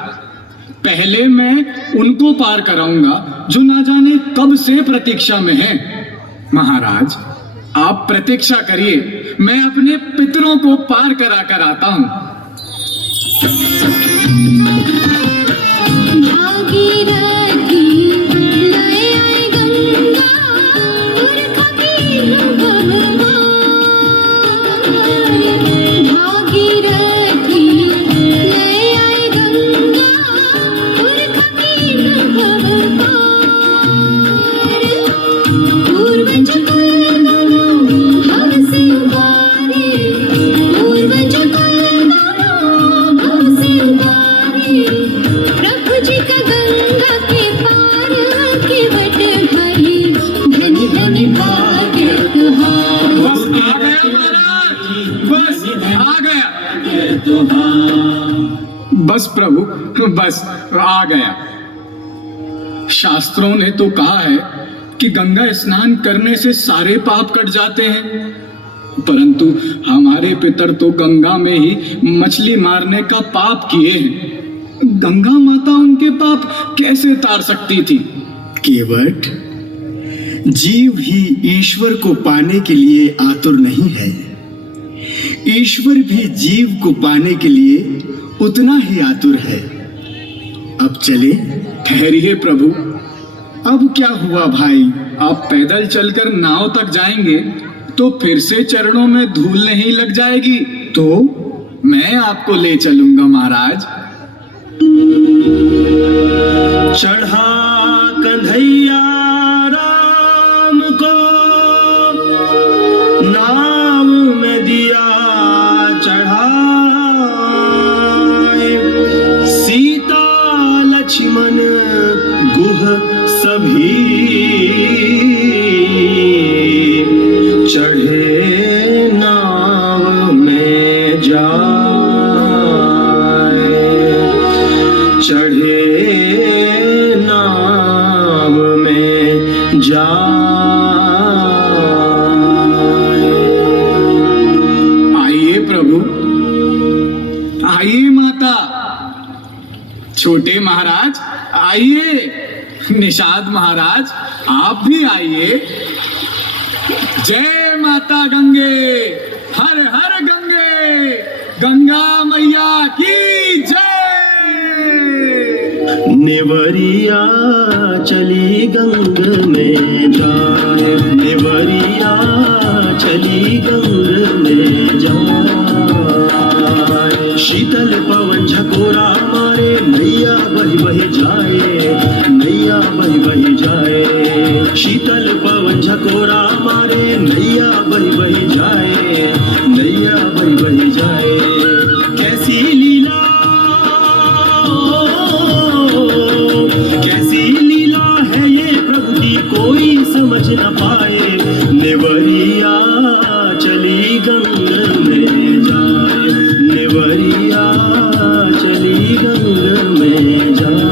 पहले मैं उनको पार कराऊंगा जो ना जाने कब से प्रतीक्षा में हैं। महाराज आप प्रतीक्षा करिए, मैं अपने पितरों को पार करा कर आता हूं। बस प्रभु, बस आ गया। शास्त्रों ने तो कहा है कि गंगा स्नान करने से सारे पाप कट जाते हैं, परंतु हमारे पितर तो गंगा में ही मछली मारने का पाप किए हैं। गंगा माता उनके पाप कैसे तार सकती थी? केवट, जीव ही ईश्वर को पाने के लिए आतुर नहीं है। ईश्वर भी जीव को पाने के लिए उतना ही आतुर है। अब चले? ठहरिए प्रभु। अब क्या हुआ भाई? आप पैदल चलकर नाव तक जाएंगे तो फिर से चरणों में धूल नहीं लग जाएगी? तो मैं आपको ले चलूंगा महाराज। चढ़ा कन्हैया राम को नाम में दिया चढ़ाए, सीता लक्ष्मण गुह सभी चढ़े नाव में जाए, चढ़े नाव में जाए। आइए प्रभु, आइए माता, छोटे महाराज आइए, निषाद महाराज आप भी आइए। जय माता गंगे, हर हर गंगे, गंगा मैया की जय। नेवरिया चली गंग में जाए, नेवरिया चली गंग में जाए, शीतल पवन झकोरा मारे, नैया बही बही जाए, नैया बही बही जाए, शीतल पवन झकोरा मारे, नैया बही बही जाए, नैया बही बही जाए। कैसी लीला, कैसी लीला है ये प्रभु की कोई समझ न पाए, नेवरिया चली गंग में जाए, नेवरिया चली गंग में जाए।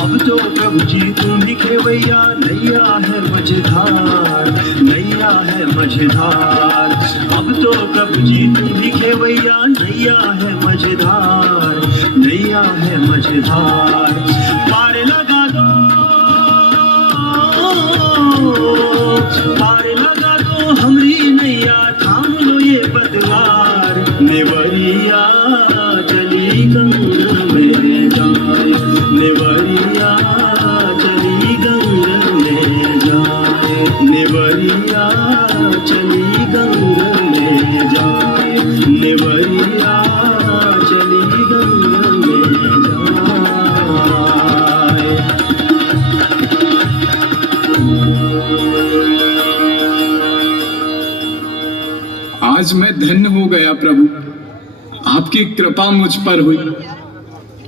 अब तो प्रभु जी तुम ही खेवैया, नैया है मझधार, नैया है मझधार। अब तो प्रभु जी तुम ही खेवैया, नैया है मझधार, नैया है मझधार। पार लगा दो, पार लगा दो हमरी नैया, थाम लो ये पतवार, नेवरिया चली गंग में जाए, नेवरिया चली गंग में जाए, नेवरिया चली गंग में जाए, नेवरिया चली गंग में जाए। आज मैं धन्य हो गया प्रभु, आपकी कृपा मुझ पर हुई।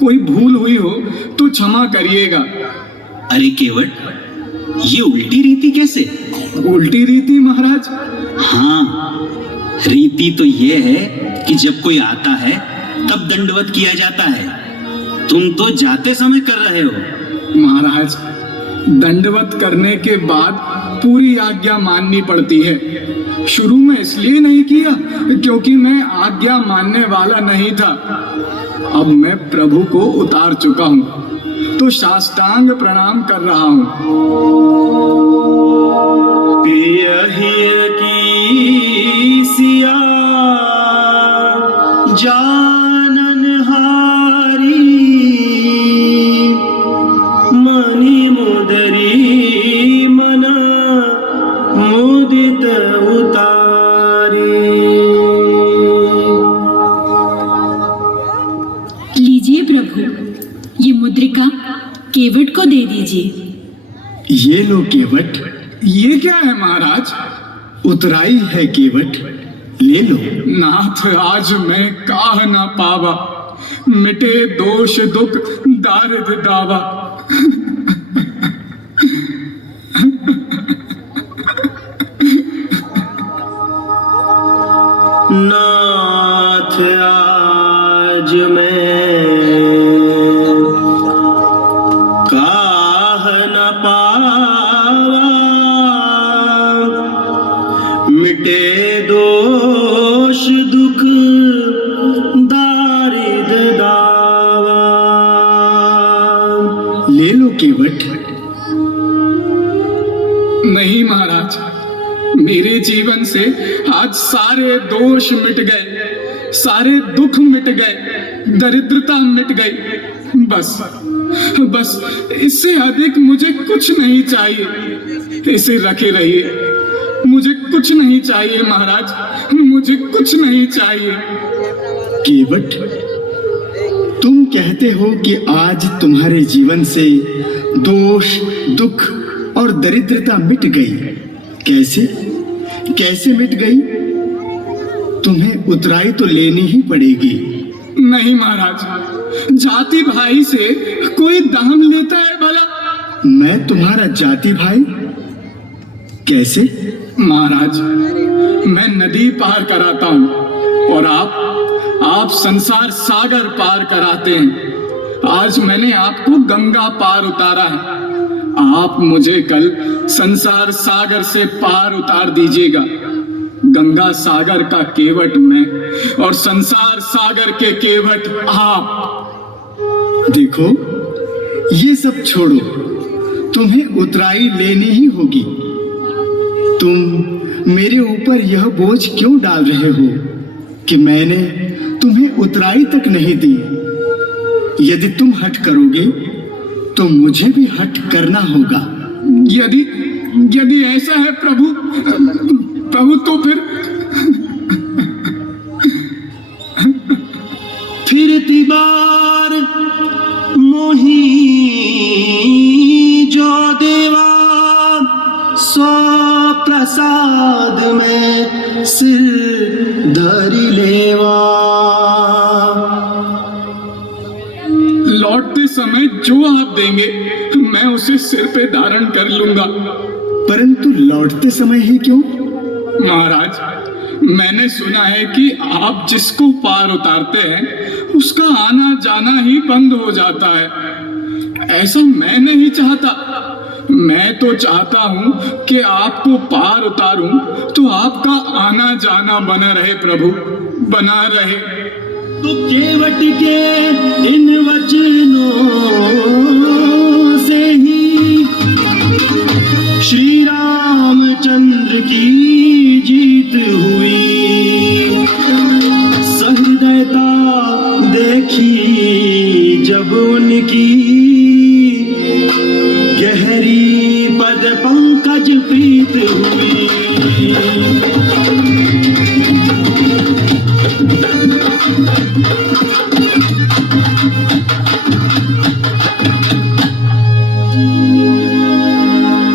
कोई भूल हुई हो तो क्षमा करिएगा। अरे केवट, ये उल्टी रीति कैसे? उल्टी रीति महाराज? हाँ, रीति तो ये है कि जब कोई आता है तब दंडवत किया जाता है। तुम तो जाते समय कर रहे हो। महाराज, दंडवत करने के बाद पूरी आज्ञा माननी पड़ती है। शुरू में इसलिए नहीं किया क्योंकि मैं आज्ञा मानने वाला नहीं था। अब मैं प्रभु को उतार चुका हूँ तो साष्टांग प्रणाम कर रहा हूँ। प्रिय हिय की सिया जानन हारी, मणि मुदरी मना मुदित उतारी। लीजिए प्रभु, ये मुद्रिका केवट को दे दीजिए। ये लो केवट। ये क्या है महाराज? उतराई है केवट, ले लो। नाथ आज मैं काह ना पावा, मिटे दोष दुख दारिद दावा। नाथ आज मैं काह न पावा, मिटे दोष दुख दारिद दावा। ले लो केवट। नहीं महाराज, मेरे जीवन से आज सारे दोष मिट गए, सारे दुख मिट गए, दरिद्रता मिट गई। बस इससे अधिक मुझे कुछ नहीं चाहिए। इसे रखे रहिए, मुझे कुछ नहीं चाहिए महाराज, मुझे कुछ नहीं चाहिए। केवट, तुम कहते हो कि आज तुम्हारे जीवन से दोष, दुख और दरिद्रता मिट गई। कैसे मिट गई? तुम्हें उतराई तो लेनी ही पड़ेगी। नहीं महाराज, जाति भाई से कोई दाम लेता है भला? मैं तुम्हारा जाति भाई? कैसे? महाराज, मैं नदी पार कराता हूँ और आप संसार सागर पार कराते हैं। आज मैंने आपको गंगा पार उतारा है, आप मुझे कल संसार सागर से पार उतार दीजिएगा। गंगा सागर का केवट मैं और संसार सागर के केवट आप। देखो, ये सब छोड़ो, तुम्हें उतराई लेनी ही होगी। तुम मेरे ऊपर यह बोझ क्यों डाल रहे हो कि मैंने तुम्हें उतराई तक नहीं दी? यदि तुम हठ करोगे तो मुझे भी हठ करना होगा। यदि ऐसा है प्रभु तो फिर तिबार मोही जो देवा, सो प्रसाद में सिर धरि लेवा। लौटते समय जो आप देंगे मैं उसे सिर पे धारण कर लूंगा। परंतु लौटते समय ही क्यों? महाराज, मैंने सुना है कि आप जिसको पार उतारते हैं उसका आना जाना ही बंद हो जाता है। ऐसा मैं नहीं चाहता। मैं तो चाहता हूं कि आपको पार उतारूं तो आपका आना जाना बना रहे प्रभु, बना रहे। तो केवट के इन वचनों से ही श्री रामचंद्र की जीत हुई। सहृदयता देखी जब उनकी, गहरी पद पंकज प्रीत हुई।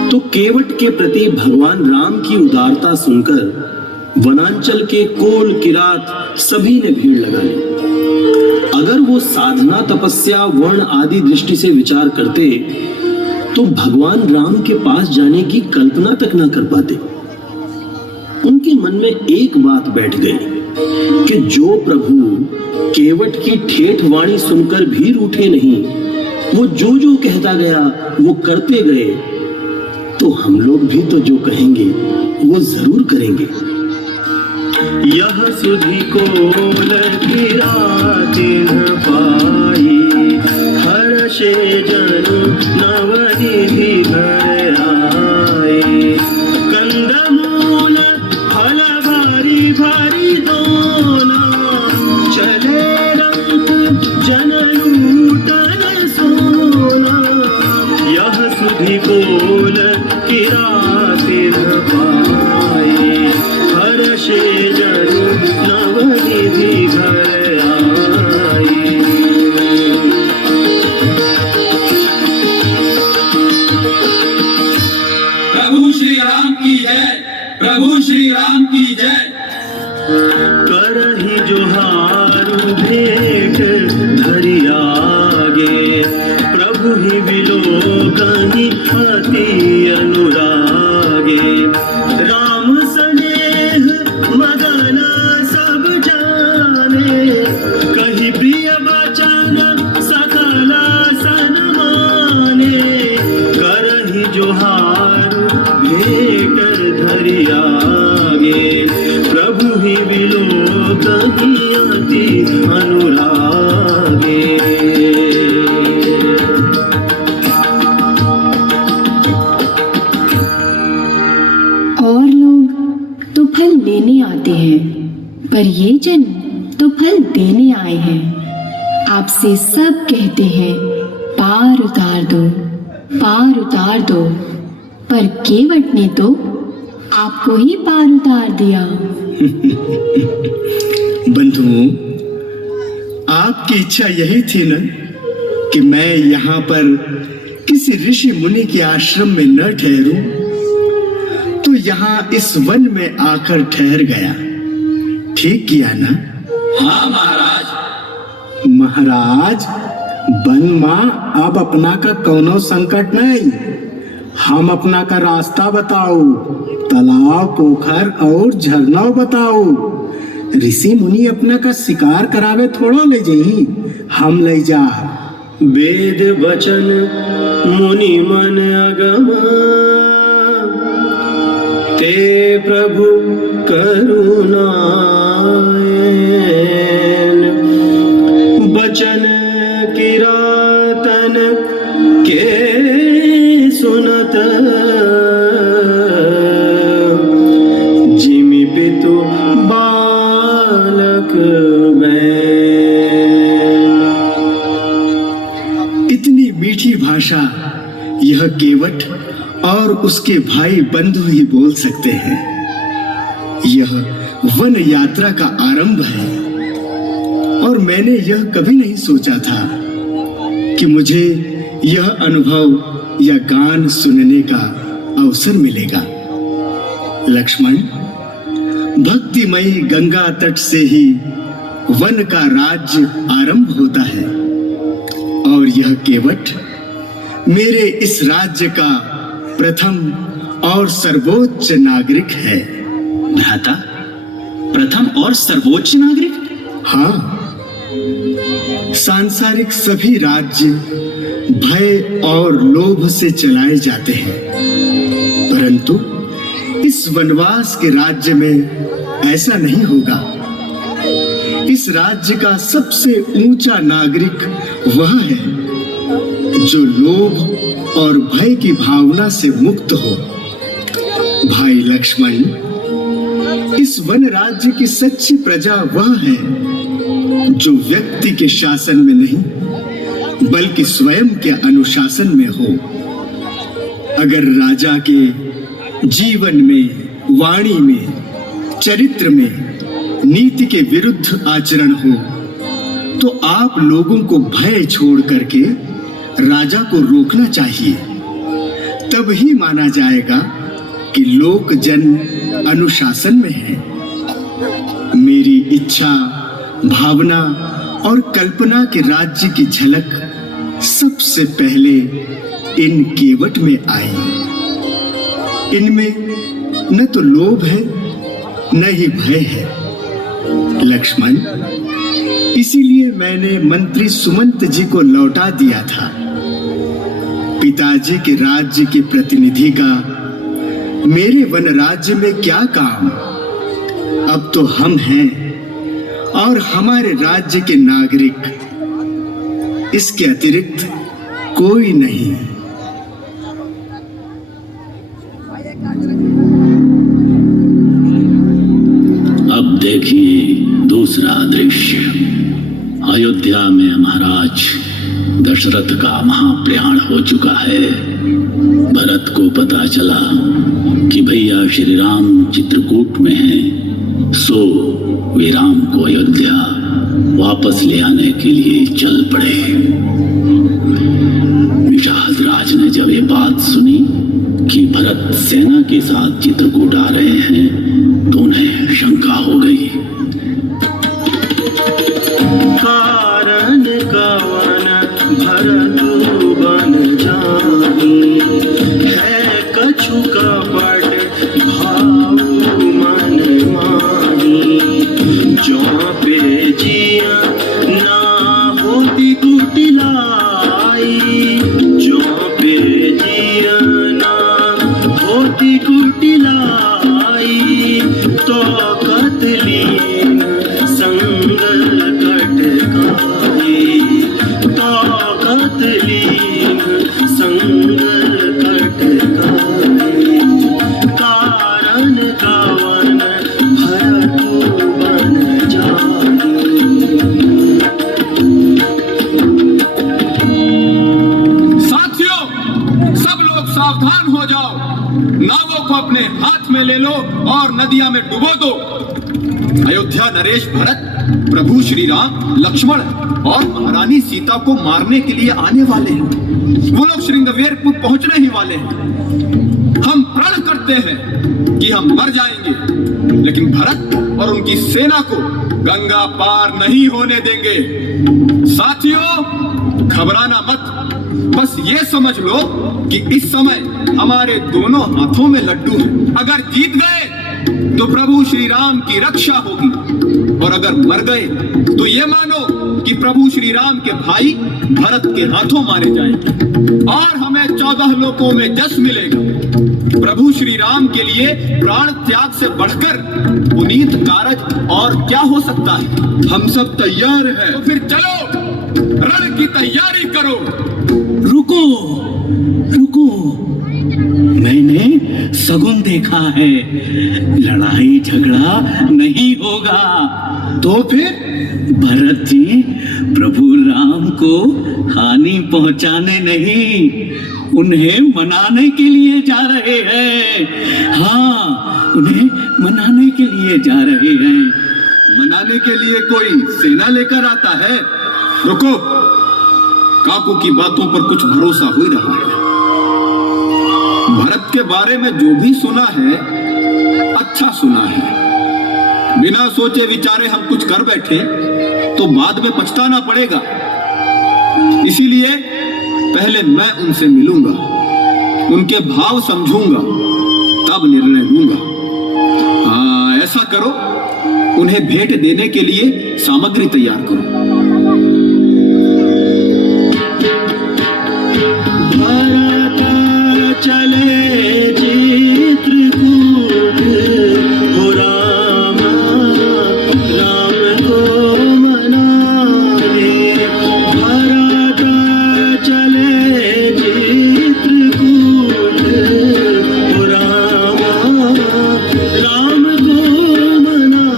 तो केवट के प्रति भगवान राम की उदारता सुनकर वनांचल के कोल किरात सभी ने भीड़ लगा ली। अगर वो साधना, तपस्या, वर्ण आदि दृष्टि से विचार करते तो भगवान राम के पास जाने की कल्पना तक ना कर पाते। उनके मन में एक बात बैठ गई कि जो प्रभु केवट की ठेठ वाणी सुनकर भी रूठे नहीं, वो जो जो कहता गया वो करते गए, तो हम लोग भी तो जो कहेंगे वो जरूर करेंगे। यह सुधि को पाई, हर्षे जनु नवनिधि घर आए। कंदमूल फल भारी भारी दोना, चले रंग जन लूटन सोना। यह सुधि कोल किरातिन पाए, हर्षे जनु नवनिधि घर आए। प्रभु श्री राम की जय, प्रभु श्री राम की जय। करहि जोहारु भेंट धरि आगे, प्रभु ही विलोकहि अति अनुरागे। राम स्नेह मगन सब जाने, कहि प्रिय वचन सकल सन्माने। करहि जोहारु भेंट धरि आगे, प्रभु ही विलोकहि अति अनुरागे। और लोग पर ये जन तो फल देने आए हैं। आपसे सब कहते हैं पार उतार दो, पार उतार दो, पर केवट ने तो आपको ही पार उतार दिया। बंधुओं, आपकी इच्छा यही थी न कि मैं यहाँ पर किसी ऋषि मुनि के आश्रम में न ठहरूं, तो यहाँ इस वन में आकर ठहर गया। ठीक किया ना? हाँ महाराज। महाराज, बन माँ अब अपना का कोनो संकट नहीं। हम अपना का रास्ता बताओ, तालाब, पोखर और झरना बताओ। ऋषि मुनि अपना का शिकार करावे थोड़ा ले जाई, हम ले जा। वेद वचन मुनि मन अगम, ते प्रभु करुणायन। बचन किरातन के सुनत, जिमि पितु बालक इतनी मीठी भाषा यह केवट और उसके भाई बंधु ही बोल सकते हैं। यह वन यात्रा का आरंभ है और मैंने यह कभी नहीं सोचा था कि मुझे यह अनुभव या गान सुनने का अवसर मिलेगा। लक्ष्मण, भक्तिमयी गंगा तट से ही वन का राज्य आरंभ होता है और यह केवट मेरे इस राज्य का प्रथम और सर्वोच्च नागरिक है। भ्राता, प्रथम और सर्वोच्च नागरिक? हाँ, सांसारिक सभी राज्य भय और लोभ से चलाए जाते हैं, परंतु इस वनवास के राज्य में ऐसा नहीं होगा। इस राज्य का सबसे ऊंचा नागरिक वह है जो लोभ और भय की भावना से मुक्त हो। भाई लक्ष्मण, इस वन राज्य की सच्ची प्रजा वह है जो व्यक्ति के शासन में नहीं बल्कि स्वयं के अनुशासन में हो। अगर राजा के जीवन में, वाणी में, चरित्र में नीति के विरुद्ध आचरण हो तो आप लोगों को भय छोड़ करके राजा को रोकना चाहिए। तब ही माना जाएगा कि लोक जन अनुशासन में है। मेरी इच्छा, भावना और कल्पना के राज्य की झलक सबसे पहले इन केवट में आई। इनमें न तो लोभ है न ही भय है। लक्ष्मण, इसीलिए मैंने मंत्री सुमंत जी को लौटा दिया था। पिताजी के राज्य के प्रतिनिधि का मेरे वन राज्य में क्या काम? अब तो हम हैं और हमारे राज्य के नागरिक, इसके अतिरिक्त कोई नहीं। अब देखिए दूसरा दृश्य। अयोध्या में महाराज दशरथ का महाप्रयाण हो चुका है। भरत को पता चला कि भैया श्री राम चित्रकूट में हैं, सो वे राम को अयोध्या वापस ले आने के लिए चल पड़े। निषाद राज ने जब ये बात सुनी कि भरत सेना के साथ चित्रकूट आ रहे हैं तो उन्हें शंका हो गई। कारण कवन भरत बन जाही, है कछु कपट भाव मन माही। जो पे जिया ना होती कुटिलाई, जो पे जिया ना होती कुटिलाई। तो कतली संग कटकाई, तो कतली संग कटकाई। कारण कवन भरत बन नरेश भरत, प्रभु श्री राम, लक्ष्मण और महारानी सीता को मारने के लिए आने वाले हैं। वो लोग श्रृंगवेरपुर पहुंचने ही वाले हैं। हम प्रण करते हैं कि हम मर जाएंगे, लेकिन भरत और उनकी सेना को गंगा पार नहीं होने देंगे। साथियों, घबराना मत, बस ये समझ लो कि इस समय हमारे दोनों हाथों में लड्डू है। अगर जीत गए तो प्रभु श्री राम की रक्षा होगी, और अगर मर गए तो ये मानो कि प्रभु श्री राम के भाई भरत के हाथों मारे जाएंगे और हमें 14 लोकों में जश मिलेगा। प्रभु श्री राम के लिए प्राण त्याग से बढ़कर पुनीत कारज और क्या हो सकता है। हम सब तैयार हैं, तो फिर चलो रण की तैयारी करो। रुको रुको, मैंने सगुन देखा है, लड़ाई झगड़ा नहीं होगा। तो फिर भरत जी प्रभु राम को हानि पहुंचाने नहीं, उन्हें मनाने के लिए जा रहे हैं। हाँ, उन्हें मनाने के लिए जा रहे हैं। मनाने के लिए कोई सेना लेकर आता है? रुको, काकू की बातों पर कुछ भरोसा हो ही रहा है। भरत के बारे में जो भी सुना है, अच्छा सुना है। बिना सोचे विचारे हम कुछ कर बैठे तो बाद में पछताना पड़ेगा। इसीलिए पहले मैं उनसे मिलूंगा, उनके भाव समझूंगा, तब निर्णय लूंगा। हाँ, ऐसा करो, उन्हें भेंट देने के लिए सामग्री तैयार करो। चले चित्रकूट हो रामा, राम को मनाने। भरत चले चित्रकूट हो रामा, राम को मनाने।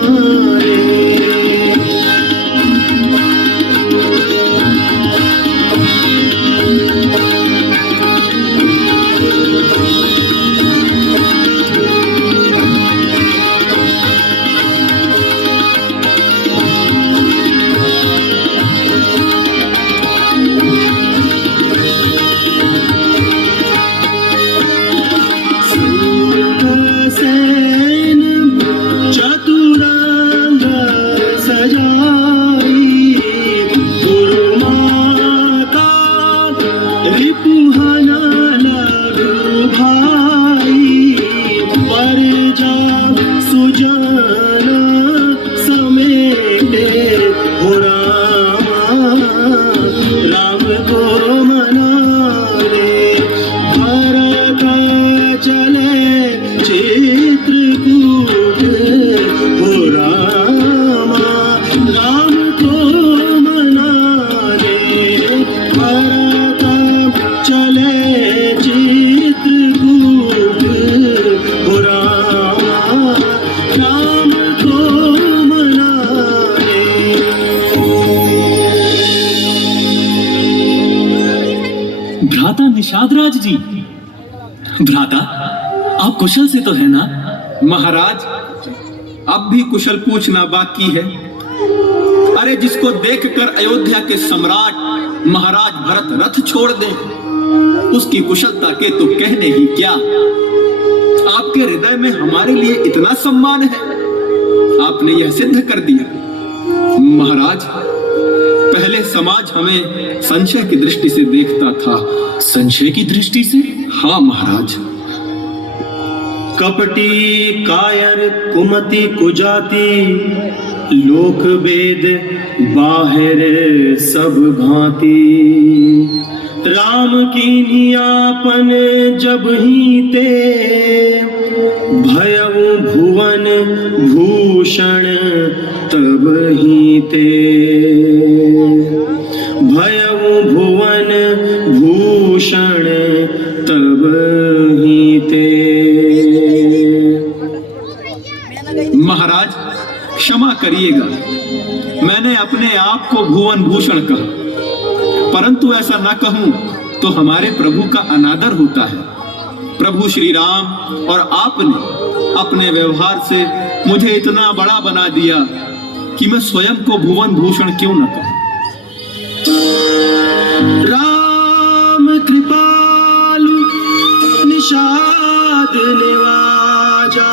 भ्राता निषादराज जी, भ्राता आप कुशल से तो है ना? महाराज, अब भी कुशल पूछना बाकी है। अरे जिसको देखकर अयोध्या के सम्राट महाराज भरत रथ छोड़ दें, उसकी कुशलता के तो कहने ही क्या। आपके हृदय में हमारे लिए इतना सम्मान है, आपने यह सिद्ध कर दिया। महाराज, पहले समाज हमें संशय की दृष्टि से देखता था। संशय की दृष्टि से? हाँ महाराज। कपटी कायर कुमति कुजाति, लोक वेद बाहिर सब भांति। राम की आपन जब ही ते, भयउ भुवन भूषण तब ही ते। भयउ भुवन भूषण तब ही ते। महाराज क्षमा करिएगा, मैंने अपने आप को भुवन भूषण कहा, परंतु ऐसा न कहूं तो हमारे प्रभु का अनादर होता है। प्रभु श्री राम और आपने अपने व्यवहार से मुझे इतना बड़ा बना दिया कि मैं स्वयं को भुवन भूषण क्यों न कहूं। राम कृपालु निषाद निवाजा,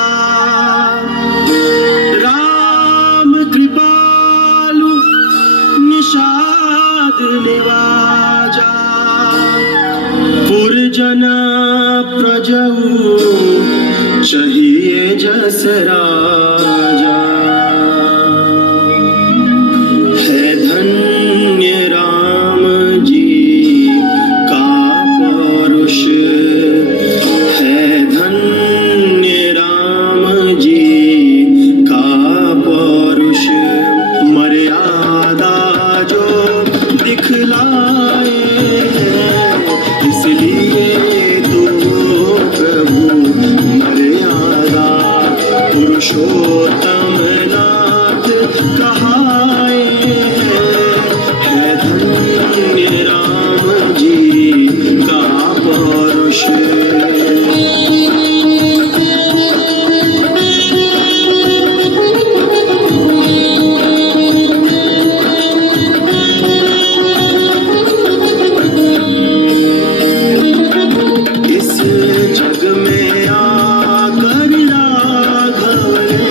राम कृपालु निषाद निवाजा, पुरजन प्रजऊ चाहिए जस राजा। है धन्य राम जी का पौरुष, है धन्य राम जी का पौरुष, मर्यादा जो दिखलाए हैं, इसलिए तो प्रभु मर्यादा पुरुषोत्तम नाथ कहाए हैं। है धन्य राम जी का पौरुष। इस जग में आकर राघव ने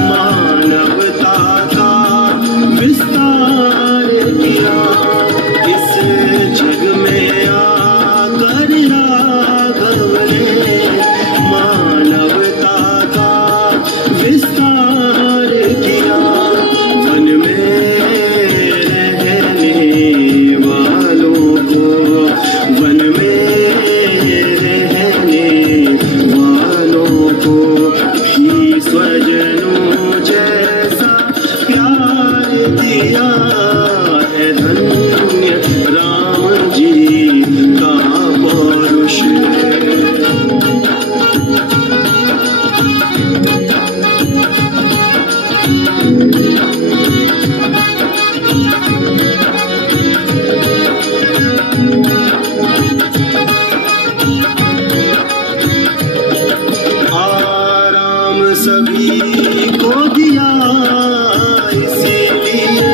मानवता का विस्तार किया। इस जग में आकर राघव ने मानवता का विस्तार किया। वन में रहने वालों को, वन में रहने वालों को भी स्वजनों जैसा प्यार दिया। है धन्य राम जी का पौरुष। आराम सभी को दिया, इसीलिए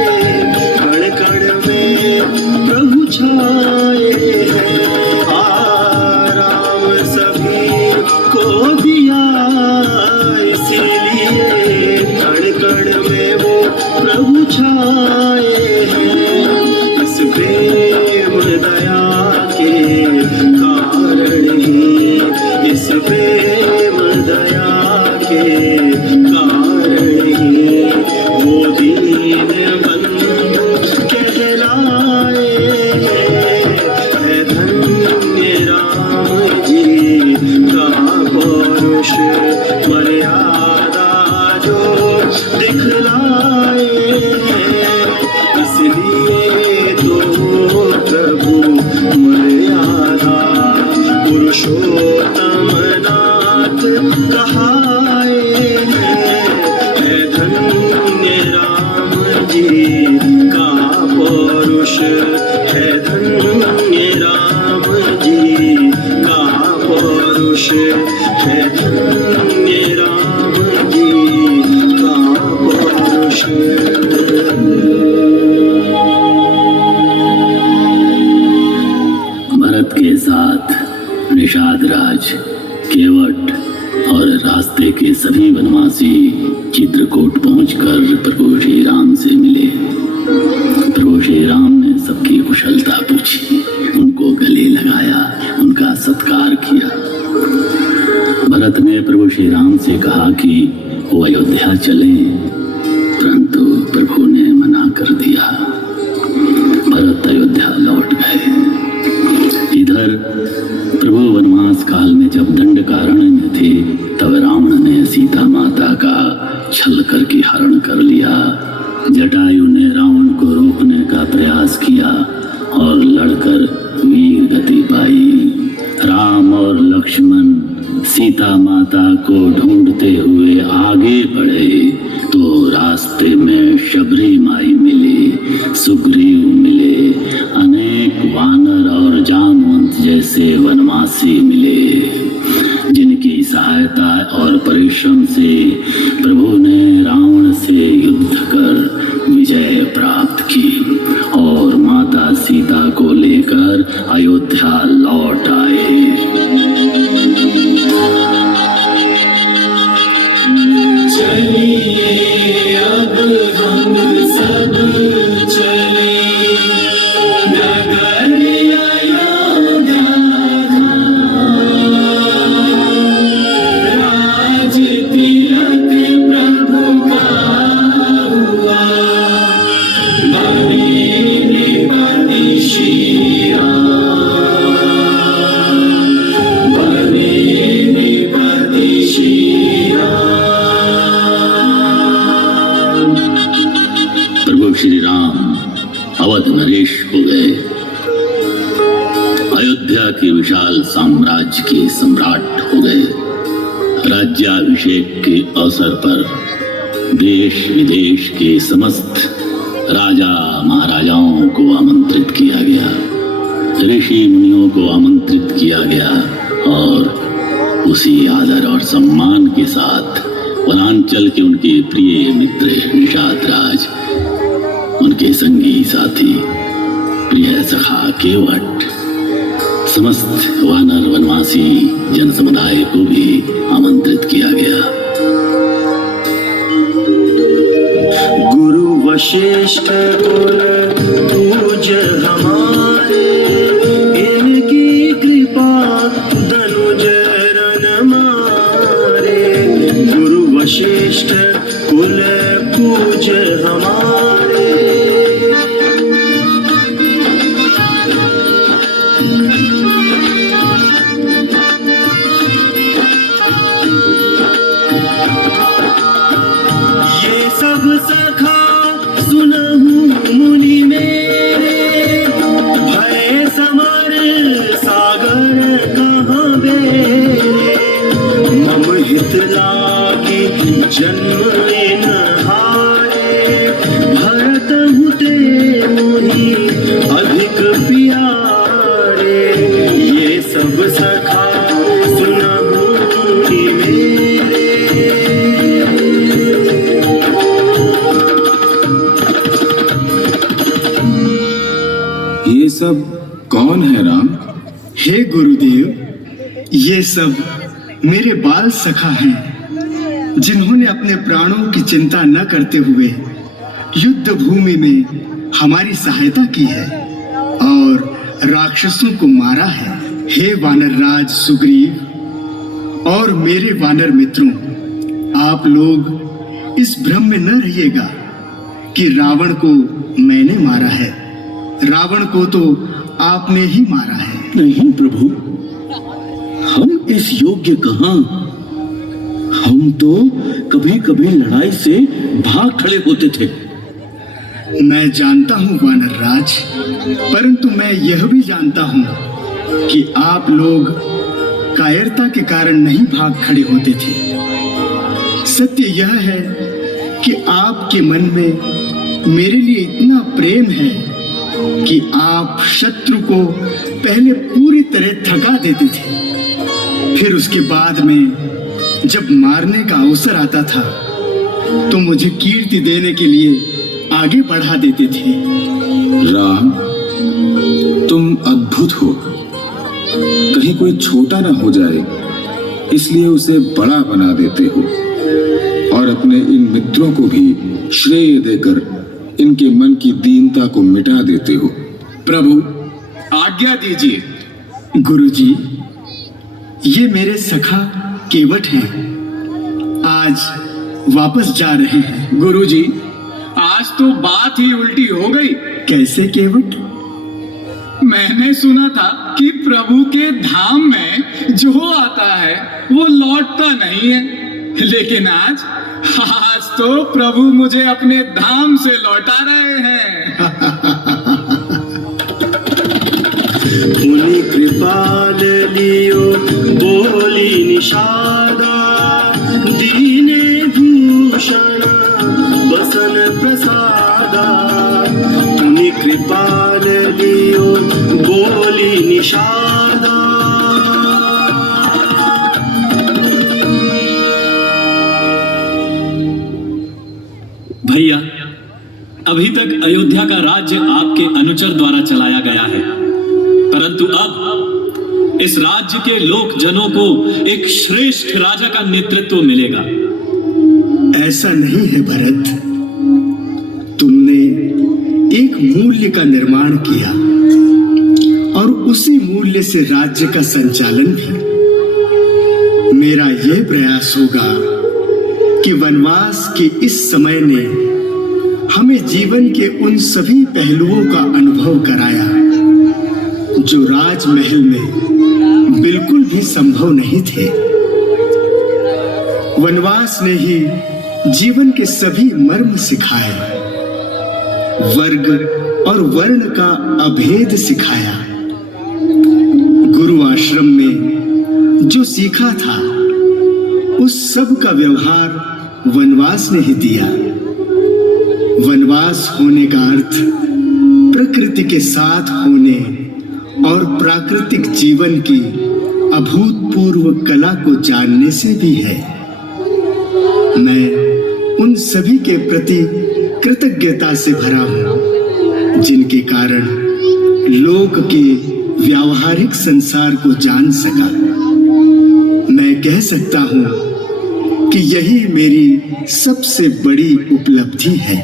कण कण में प्रभु छाए हैं। आराम सभी को दिया, इसीलिए कण कण में वो प्रभु छाए हैं। इस प्रेम दया के कारण ही, इस प्रेम दया के कारण ही वो दीन बंधु कहलाए हैं। है धन्य राम जी का पौरुष, मर्यादा जो दिखलाए हैं, इसलिए तो प्रभु मर्यादा पुरुषोत्तम नाथ कहाए हैं। है धन्य राम जी का पौरुष, है धन्य राम जी का पौरुष, है धन्य राम जी का पौरुष। भरत के साथ निषाद राज, केवट और रास्ते के सभी वनवासी चित्रकूट पहुंचकर प्रभु श्री राम से मिले। प्रभु श्री राम ने सबकी कुशलता पूछी, उनको गले लगाया, उनका सत्कार किया। भरत ने प्रभु श्री राम से कहा कि वो अयोध्या चलें, परंतु प्रभु ने मना कर दिया। भरत अयोध्या लौट गए। इधर प्रभु वनवास काल में जब दंडकारण्य में थे, तब रावण ने सीता माता का छल करके हरण कर लिया। जटायु ने रावण को रोकने का प्रयास किया और लड़कर वीर गति पाई। राम और लक्ष्मण सीता माता को ढूंढते हुए आगे बढ़े तो रास्ते में शबरी माई मिली, सुग्रीव मिले, अनेक वानर और जामवंत जैसे वनवासी मिले, जिनकी सहायता और परिश्रम से प्रभु ने रावण से युद्ध कर अयोध्या लौट आए। चलिए अब हम सब चले नगर अयोध्या राज तिलक प्रभु का हुआ बने श्री राम बने श्री प्रभु श्री राम अवध नरेश हो गए। अयोध्या के विशाल साम्राज्य के सम्राट हो गए। राज्याभिषेक के अवसर पर देश विदेश के समस्त राजा महाराजाओं को आमंत्रित किया गया, ऋषि मुनियों को आमंत्रित किया गया और उसी आदर और सम्मान के साथ वनांचल के उनके प्रिय मित्र निषाद राज, उनके संगी साथी प्रिय सखा केवट, समस्त वानर वनवासी जन समुदाय को भी आमंत्रित किया गया। गुरु वशिष्ठ कुल पूज हमारे इनकी कृपा धनुज रन मारे। गुरु वशिष्ठ कुल पूज हमारे ये सब सखा सुनहु मुनि मेरे भय समर सागर कहाँ बेरे। मम हित लागी जन्म इन हारे भरत हुते मोहि अधिक प्यारे। ये सब सखा सुनहु मुनि मेरे। ये सब कौन है राम? हे गुरुदेव, ये सब मेरे बाल सखा हैं, जिन्होंने अपने प्राणों की चिंता न करते हुए युद्ध भूमि में हमारी सहायता की है और राक्षसों को मारा है। हे वानर राज सुग्रीव और मेरे वानर मित्रों, आप लोग इस भ्रम में न रहिएगा कि रावण को मैंने मारा है। रावण को तो आपने ही मारा है। नहीं प्रभु, हम इस योग्य कहां? हम तो कभी कभी लड़ाई से भाग खड़े होते थे। मैं जानता हूं वानर राज, परंतु मैं यह भी जानता हूं कि आप लोग कायरता के कारण नहीं भाग खड़े होते थे। सत्य यह है कि आपके मन में मेरे लिए इतना प्रेम है कि आप शत्रु को पहले पूरी तरह थका देते थे, फिर उसके बाद में जब मारने का अवसर आता था तो मुझे कीर्ति देने के लिए आगे बढ़ा देते थे। राम, तुम अद्भुत हो। कहीं कोई छोटा ना हो जाए इसलिए उसे बड़ा बना देते हो और अपने इन मित्रों को भी श्रेय देकर इनके मन की दीनता को मिटा देते हो। प्रभु आज्ञा दीजिए। गुरुजी, ये मेरे सखा केवट हैं, आज वापस जा रहे हैं। गुरुजी, आज तो बात ही उल्टी हो गई। कैसे केवट? मैंने सुना था कि प्रभु के धाम में जो आता है वो लौटता नहीं है, लेकिन आज तो प्रभु मुझे अपने धाम से लौटा रहे हैं। मुनि कृपाल लियो बोली निषादा दीने भूषण बसन प्रसादा। मुनि कृपाल लियो बोली निषादा। भैया, अभी तक अयोध्या का राज्य आपके अनुचर द्वारा चलाया गया है, परंतु अब इस राज्य के लोकजनों को एक श्रेष्ठ राजा का नेतृत्व मिलेगा। ऐसा नहीं है भरत, तुमने एक मूल्य का निर्माण किया और उसी मूल्य से राज्य का संचालन भी। मेरा यह प्रयास होगा कि वनवास के इस समय ने हमें जीवन के उन सभी पहलुओं का अनुभव कराया जो राजमहल में बिल्कुल भी संभव नहीं थे। वनवास ने ही जीवन के सभी मर्म सिखाए, वर्ग और वर्ण का अभेद सिखाया। गुरु आश्रम में जो सीखा था उस सब का व्यवहार वनवास ने ही दिया। वनवास होने का अर्थ प्रकृति के साथ होने और प्राकृतिक जीवन की अभूतपूर्व कला को जानने से भी है। मैं उन सभी के प्रति कृतज्ञता से भरा हूं जिनके कारण लोक के व्यावहारिक संसार को जान सका। मैं कह सकता हूं कि यही मेरी सबसे बड़ी उपलब्धि है।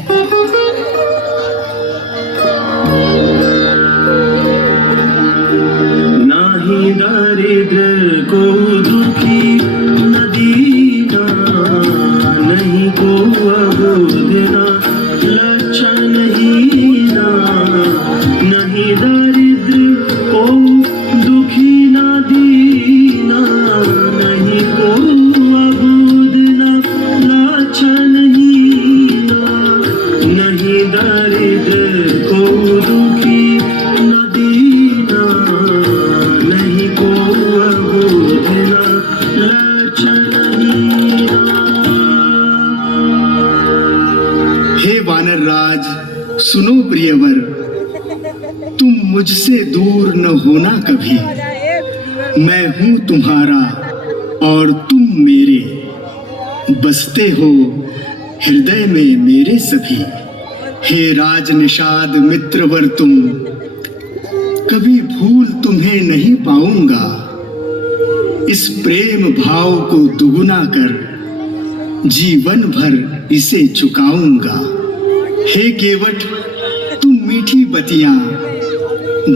नाही दरिद्र को दुखी न दीना, नहीं को अबोधना लक्षण हीना। नहीं दरिद्र को दुखी न दीना, नहीं को अबोधना लक्षण हीना। नहीं दरिद्र को दुखी न दीना, नहीं को अबोधना लक्षण हीना। हे वानर राज, सुनो प्रियवर, तुम मुझसे दूर न होना कभी। मैं हूं तुम्हारा और तुम मेरे, बसते हो हृदय में मेरे सभी। हे राज निषाद मित्रवर तुम, कभी भूल तुम्हें नहीं पाऊंगा। इस प्रेम भाव को दुगुना कर जीवन भर इसे चुकाऊंगा। हे केवट तुम मीठी बतियां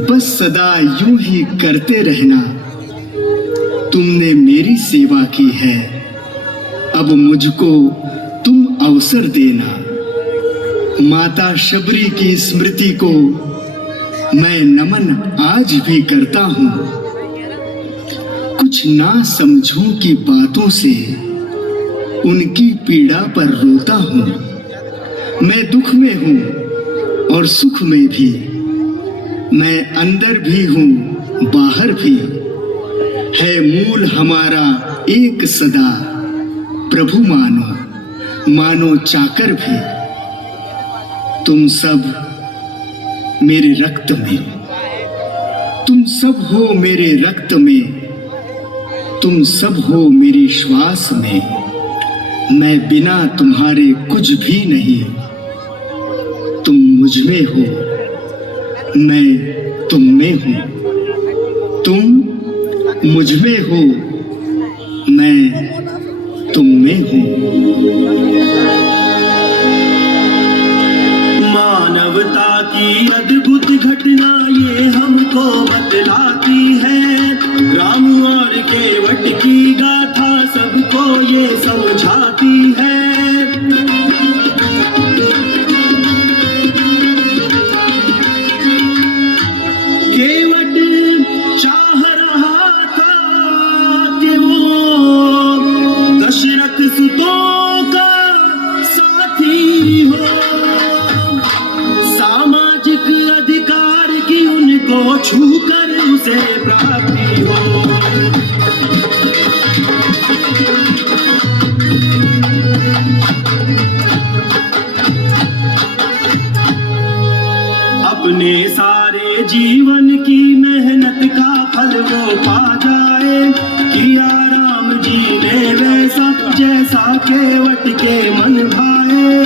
बस सदा यूं ही करते रहना। तुमने मेरी सेवा की है, अब मुझको तुम अवसर देना। माता शबरी की स्मृति को मैं नमन आज भी करता हूं। कुछ ना समझूं की बातों से उनकी पीड़ा पर रोता हूं। मैं दुख में हूं और सुख में भी, मैं अंदर भी हूं बाहर भी। है मूल हमारा एक सदा, प्रभु मानो मानो चाकर भी। तुम सब मेरे रक्त में, तुम सब हो मेरे रक्त में, तुम सब हो मेरी श्वास में। मैं बिना तुम्हारे कुछ भी नहीं। तुम मुझ में हो, मैं तुम में हूं। तुम मुझ में हो, मैं तुम में हूं। मानवता की अद्भुत घटना ये हमको बतलाती है। राम और केवट की गाथा सबको ये समझाती है। केवट चाह रहा था कि वो दशरथ सुतों का साथी हो। सामाजिक अधिकार की उनको छूकर उसे प्राप्ति हो। अपने सारे जीवन की मेहनत का फल वो पा जाए। किया राम जी ने वैसा जैसा केवट के मन भाए।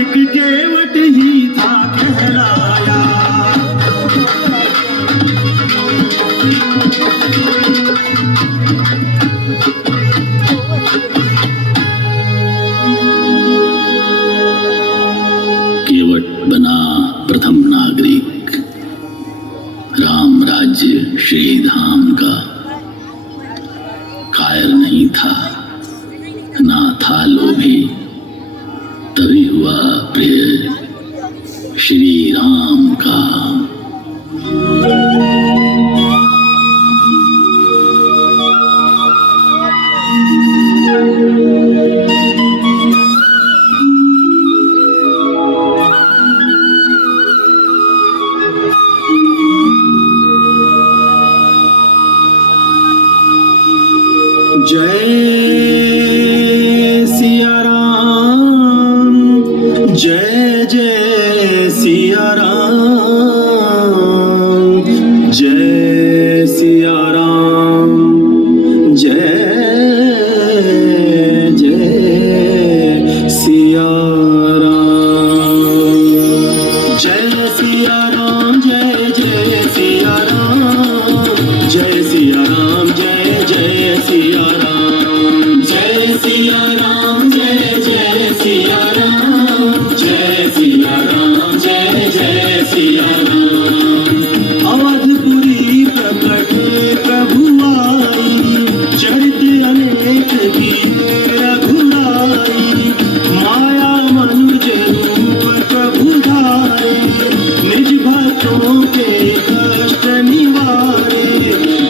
मालिक केवट ही था कहलाया। केवट बना प्रथम नागरिक, राम राज्य श्री धाम का। कायर नहीं था, ना था लोभी, तभी हुआ प्रिय श्री राम का। जय सिया राम, जय जय सिया राम, जय सिया राम, जय जय सिया राम, जय सिया राम, जय जय सिया राम, जय सिया राम, जय जय सिया राम, जय सिया राम, जय जय सिया राम, जय सिया राम, जय जय सिया राम। अवधपुरी प्रकट प्रभु आई, चरित अनेक की रघुराई, माया मनुज रूप प्रभु धारे, निज भक्तों के कष्ट निवारे।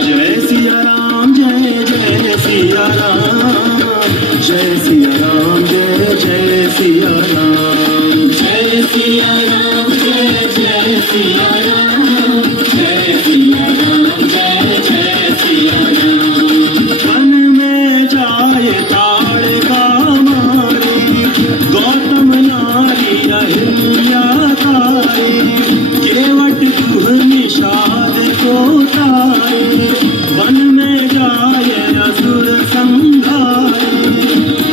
जय सिया राम, जय जय सिया राम, जय सिया राम, जय जय सिया राम, जय सिया राम, जय जय सिया राम, जय सिया राम, जय जय सिया राम। वन में जाए ताड़ का मारे, गौतम नारी अहिल्या तारे, केवट गुह निषाद को तारे, वन में जाए असुर संघारे।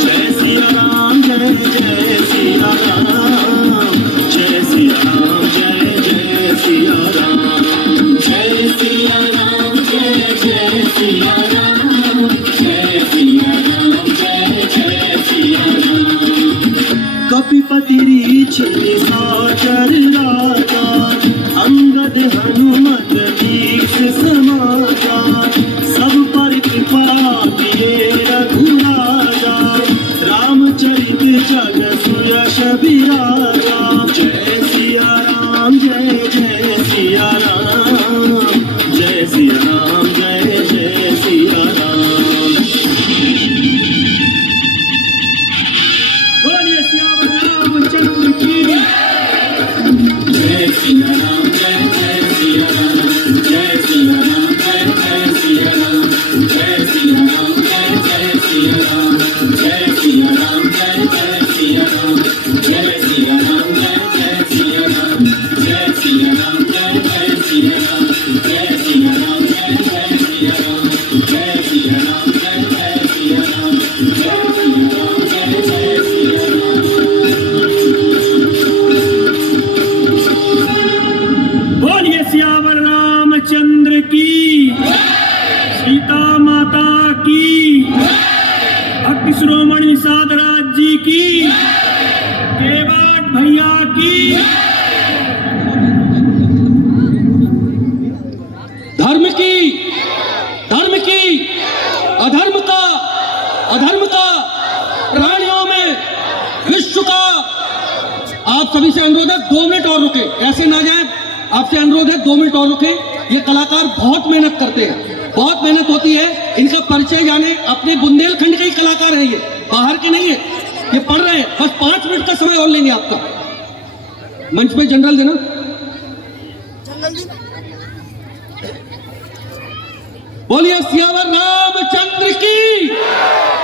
जय सिया राम, जय जय सिया राम, जय सिया राम, जय जय सिया राम, जय सिया राम, जय जय सिया राम, जय सिया राम, जय जय सिया राम। कपिपति रीछ निशाचर राजा, अंगद हनुमत वीर समाजा, सब पर कृपा किए रघुराजा, रामचरित जग सुयश विराजा। जय सिया राम, जय जय सिया राम, जय सिया राम, जय जय सिया राम। बोलिए श्याम रामचंद्र की जय सिया राम, जय जय सिया राम, जय सिया राम, जय जय सिया राम, जय सिया राम, जय जय सिया राम, जय सिया राम, जय जय सिया राम, जय सिया राम, जय जय सिया राम, जय सिया राम, जय जय सिया राम, जय सिया राम, जय जय सिया राम, जय सिया राम, जय जय सिया राम, जय सिया राम, जय जय सिया राम। बोलिए सियावर रामचंद्र की, सीता माता की, भक्ति शिरोमणि साधराज जी की, केवट भैया की। धर्म की अधर्म का प्राणियों में विश्व का। आप सभी से अनुरोध है 2 मिनट और रुके, ऐसे ना जाए। आपसे अनुरोध है 2 मिनट और रुके। ये कलाकार बहुत मेहनत करते हैं, बहुत मेहनत होती है। इनका परिचय जाने, अपने बुंदेलखंड के ही कलाकार हैं, ये बाहर के नहीं है, ये पढ़ रहे हैं। बस 5 मिनट का समय और लेंगे आपका। मंच पे जनरल देना। बोलिए सियावर रामचंद्र की,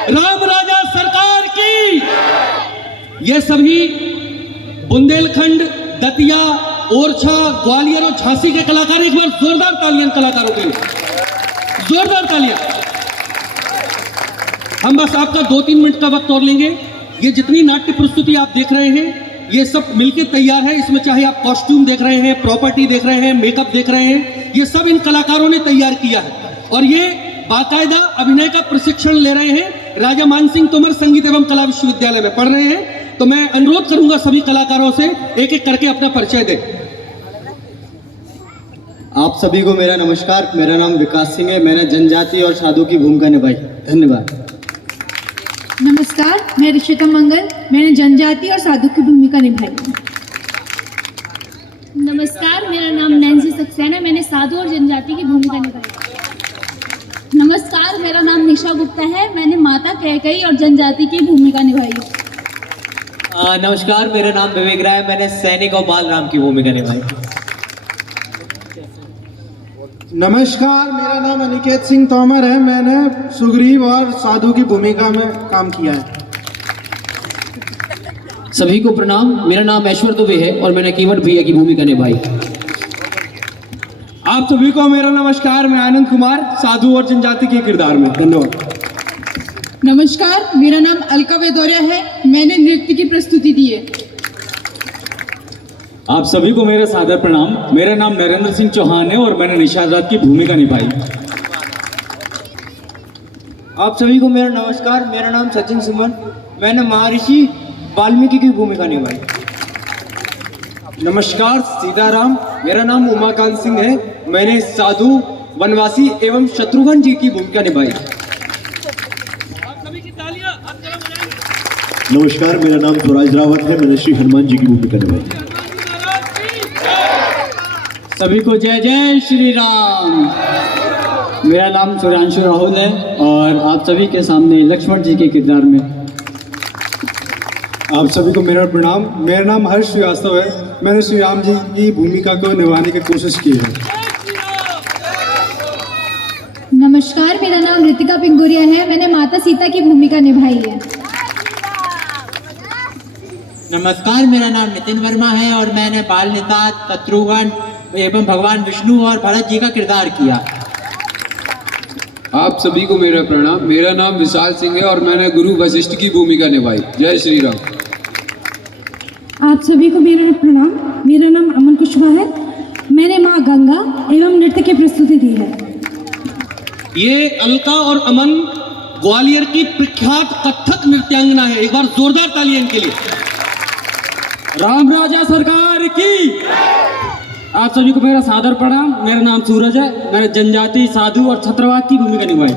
राम राजा सरकार की। ये सभी बुंदेलखंड, दतिया, ओरछा, ग्वालियर और झांसी के कलाकार। एक बार जोरदार तालियां कलाकारों के लिए, जोरदार तालियां। हम बस आपका 2-3 मिनट का वक्त और लेंगे। ये जितनी नाट्य प्रस्तुति आप देख रहे हैं, ये सब मिलके तैयार है। इसमें चाहे आप कॉस्ट्यूम देख रहे हैं, प्रॉपर्टी देख रहे हैं, मेकअप देख रहे हैं, ये सब इन कलाकारों ने तैयार किया है और ये बाकायदा अभिनय का प्रशिक्षण ले रहे हैं। राजा मानसिंह तोमर संगीत एवं कला विश्वविद्यालय में पढ़ रहे हैं। तो मैं अनुरोध करूंगा सभी कलाकारों से एक एक करके अपना परिचय दें। आप सभी को मेरा नमस्कार। मेरा नाम विकास सिंह है। मैंने जनजाति और साधु की भूमिका निभाई। धन्यवाद। नमस्कार, मैं ऋषिका मंगल। मैंने जनजाति और साधु की भूमिका निभाई। नमस्कार, मेरा नाम नैन्सी सक्सेना है। मैंने साधु और जनजाति की भूमिका निभाई। नमस्कार, मेरा नाम निशा गुप्ता है। मैंने माता कैकई और जनजाति की भूमिका निभाई। नमस्कार, मेरा नाम विवेक राय है। मैंने सैनिक और बाल राम की भूमिका निभाई। नमस्कार, मेरा नाम अनिकेत सिंह तोमर है। मैंने सुग्रीव और साधु की भूमिका में काम किया है। सभी को प्रणाम। मेरा नाम ऐश्वर दुबे है और मैंने केवट भैया की भूमिका निभाई। आप सभी को मेरा नमस्कार। मैं आनंद कुमार, साधु और जनजाति के किरदार में। धन्यवाद। नमस्कार, मेरा नाम अलका वेदौरिया है। मैंने नृत्य की प्रस्तुति दी है। आप सभी को मेरा सादर प्रणाम। मेरा नाम नरेंद्र सिंह चौहान है और मैंने निषाद राज की भूमिका निभाई। आप सभी को मेरा नमस्कार। मेरा नाम सचिन सुमन। मैंने महर्षि वाल्मीकि की भूमिका निभाई। नमस्कार, सीताराम। मेरा नाम उमाकांत सिंह है। मैंने साधु, वनवासी एवं शत्रुघ्न जी की भूमिका निभाई। नमस्कार, मेरा नाम स्वराज रावत है। मैंने श्री हनुमान जी की भूमिका निभाई। सभी को जय जय श्री राम। मेरा नाम सुरांशु राहुल है और आप सभी के सामने लक्ष्मण जी के किरदार में। आप सभी को मेरा प्रणाम। मेरा नाम हर्ष श्रीवास्तव है। मैंने श्री राम जी की भूमिका को निभाने की कोशिश की है। नमस्कार, मेरा नाम ऋतिका पिंगुरिया है। मैंने माता सीता की भूमिका निभाई है। नमस्कार, मेरा नाम नितिन वर्मा है और मैंने बाल निषाद, शत्रुघ्न एवं भगवान विष्णु और भरत जी का किरदार किया। आप सभी को मेरा प्रणाम। मेरा नाम विशाल सिंह है और मैंने गुरु वशिष्ठ की भूमिका निभाई। जय श्री राम। आप सभी को मेरा प्रणाम। मेरा नाम अमन कुशवाहा है। मैंने माँ गंगा एवं नृत्य की प्रस्तुति दी है। ये अलका और अमन ग्वालियर की प्रख्यात कथक नृत्यांगना है। एक बार जोरदार तालियां इनके लिए। राम राजा सरकार की। आप सभी को मेरा सादर प्रणाम। मेरा नाम सूरज है। मैंने जनजाति, साधु और छत्रवाद की भूमिका निभाई।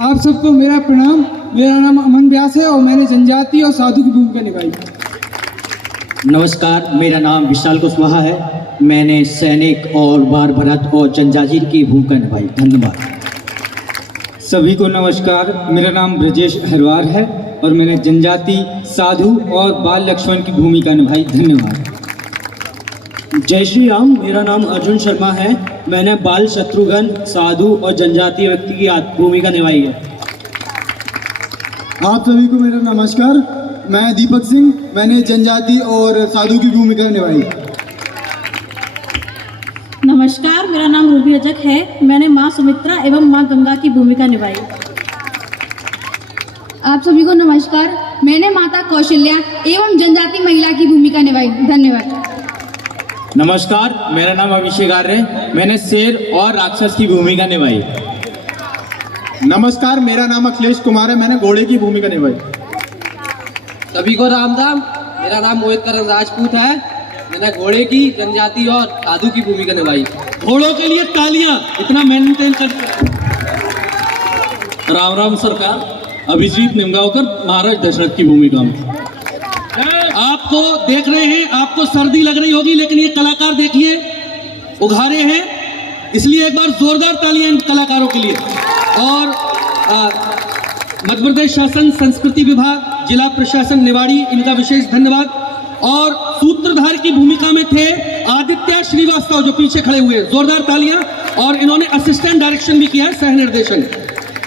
आप सबको मेरा प्रणाम। मेरा नाम अमन व्यास है और मैंने जनजाति और साधु की भूमिका निभाई। नमस्कार, मेरा नाम विशाल कुशवाहा है। मैंने सैनिक और बार भरत और जनजाति की भूमिका निभाई। धन्यवाद। सभी को नमस्कार। मेरा नाम ब्रजेश हरवार है और मैंने जनजाति, साधु और बाल लक्ष्मण की भूमिका निभाई। धन्यवाद। जय श्री राम। मेरा नाम अर्जुन शर्मा है। मैंने बाल, शत्रुघ्न, साधु और जनजातीय व्यक्ति की भूमिका निभाई है। आप सभी को मेरा नमस्कार। मैं दीपक सिंह। मैंने जनजाति और साधु की भूमिका निभाई। नमस्कार, मेरा नाम रूबी अजक है। मैंने माँ सुमित्रा एवं माँ गंगा की भूमिका निभाई। आप सभी को नमस्कार। मैंने माता कौशल्या एवं जनजाति महिला की भूमिका निभाई। धन्यवाद। नमस्कार, मेरा नाम अभिषेक आर्य है। मैंने शेर और राक्षस की भूमिका निभाई। नमस्कार, मेरा नाम अखिलेश कुमार है। मैंने घोड़े की भूमिका निभाई। सभी को राम राम। मेरा नाम मोहित करण राजपूत है। मैंने घोड़े की, जनजाति और साधु की भूमिका निभाई। घोड़ों के लिए तालियां। इतना मेंटेन कर। राम राम सरकार। अभिजीत निमगांवकर महाराज दशरथ की भूमिका में। आपको देख रहे हैं, आपको सर्दी लग रही होगी, लेकिन ये कलाकार देखिए उघारे हैं, इसलिए एक बार जोरदार तालियां इन कलाकारों के लिए। और मध्य प्रदेश शासन संस्कृति विभाग, जिला प्रशासन निवाड़ी, इनका विशेष धन्यवाद। और सूत्रधार की भूमिका में थे आदित्य श्रीवास्तव जो पीछे खड़े हुए, जोरदार तालियां। और इन्होंने असिस्टेंट डायरेक्शन भी किया है, सह निर्देशन।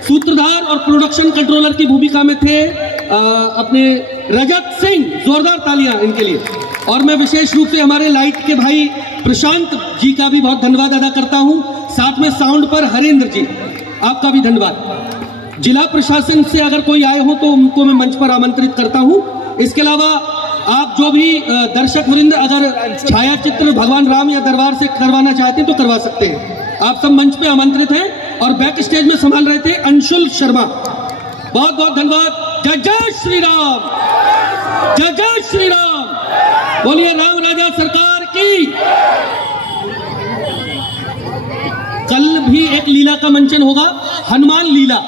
सूत्रधार और प्रोडक्शन कंट्रोलर की भूमिका में थे अपने रजत सिंह, जोरदार तालियां इनके लिए। और मैं विशेष रूप से हमारे लाइट के भाई प्रशांत जी का भी बहुत धन्यवाद अदा करता हूं। साथ में साउंड पर हरेंद्र जी, आपका भी धन्यवाद। जिला प्रशासन से अगर कोई आए हो तो उनको मैं मंच पर आमंत्रित करता हूं। इसके अलावा आप जो भी दर्शक वृंद अगर छाया चित्र भगवान राम या दरबार से करवाना चाहते हैं तो करवा सकते हैं। आप सब मंच पे आमंत्रित हैं और बैक स्टेज में संभाल रहे थे अंशुल शर्मा। बहुत बहुत धन्यवाद। जय जय श्री राम, जय जय श्री राम। बोलिए राम राजा सरकार की। कल भी एक लीला का मंचन होगा, हनुमान लीला।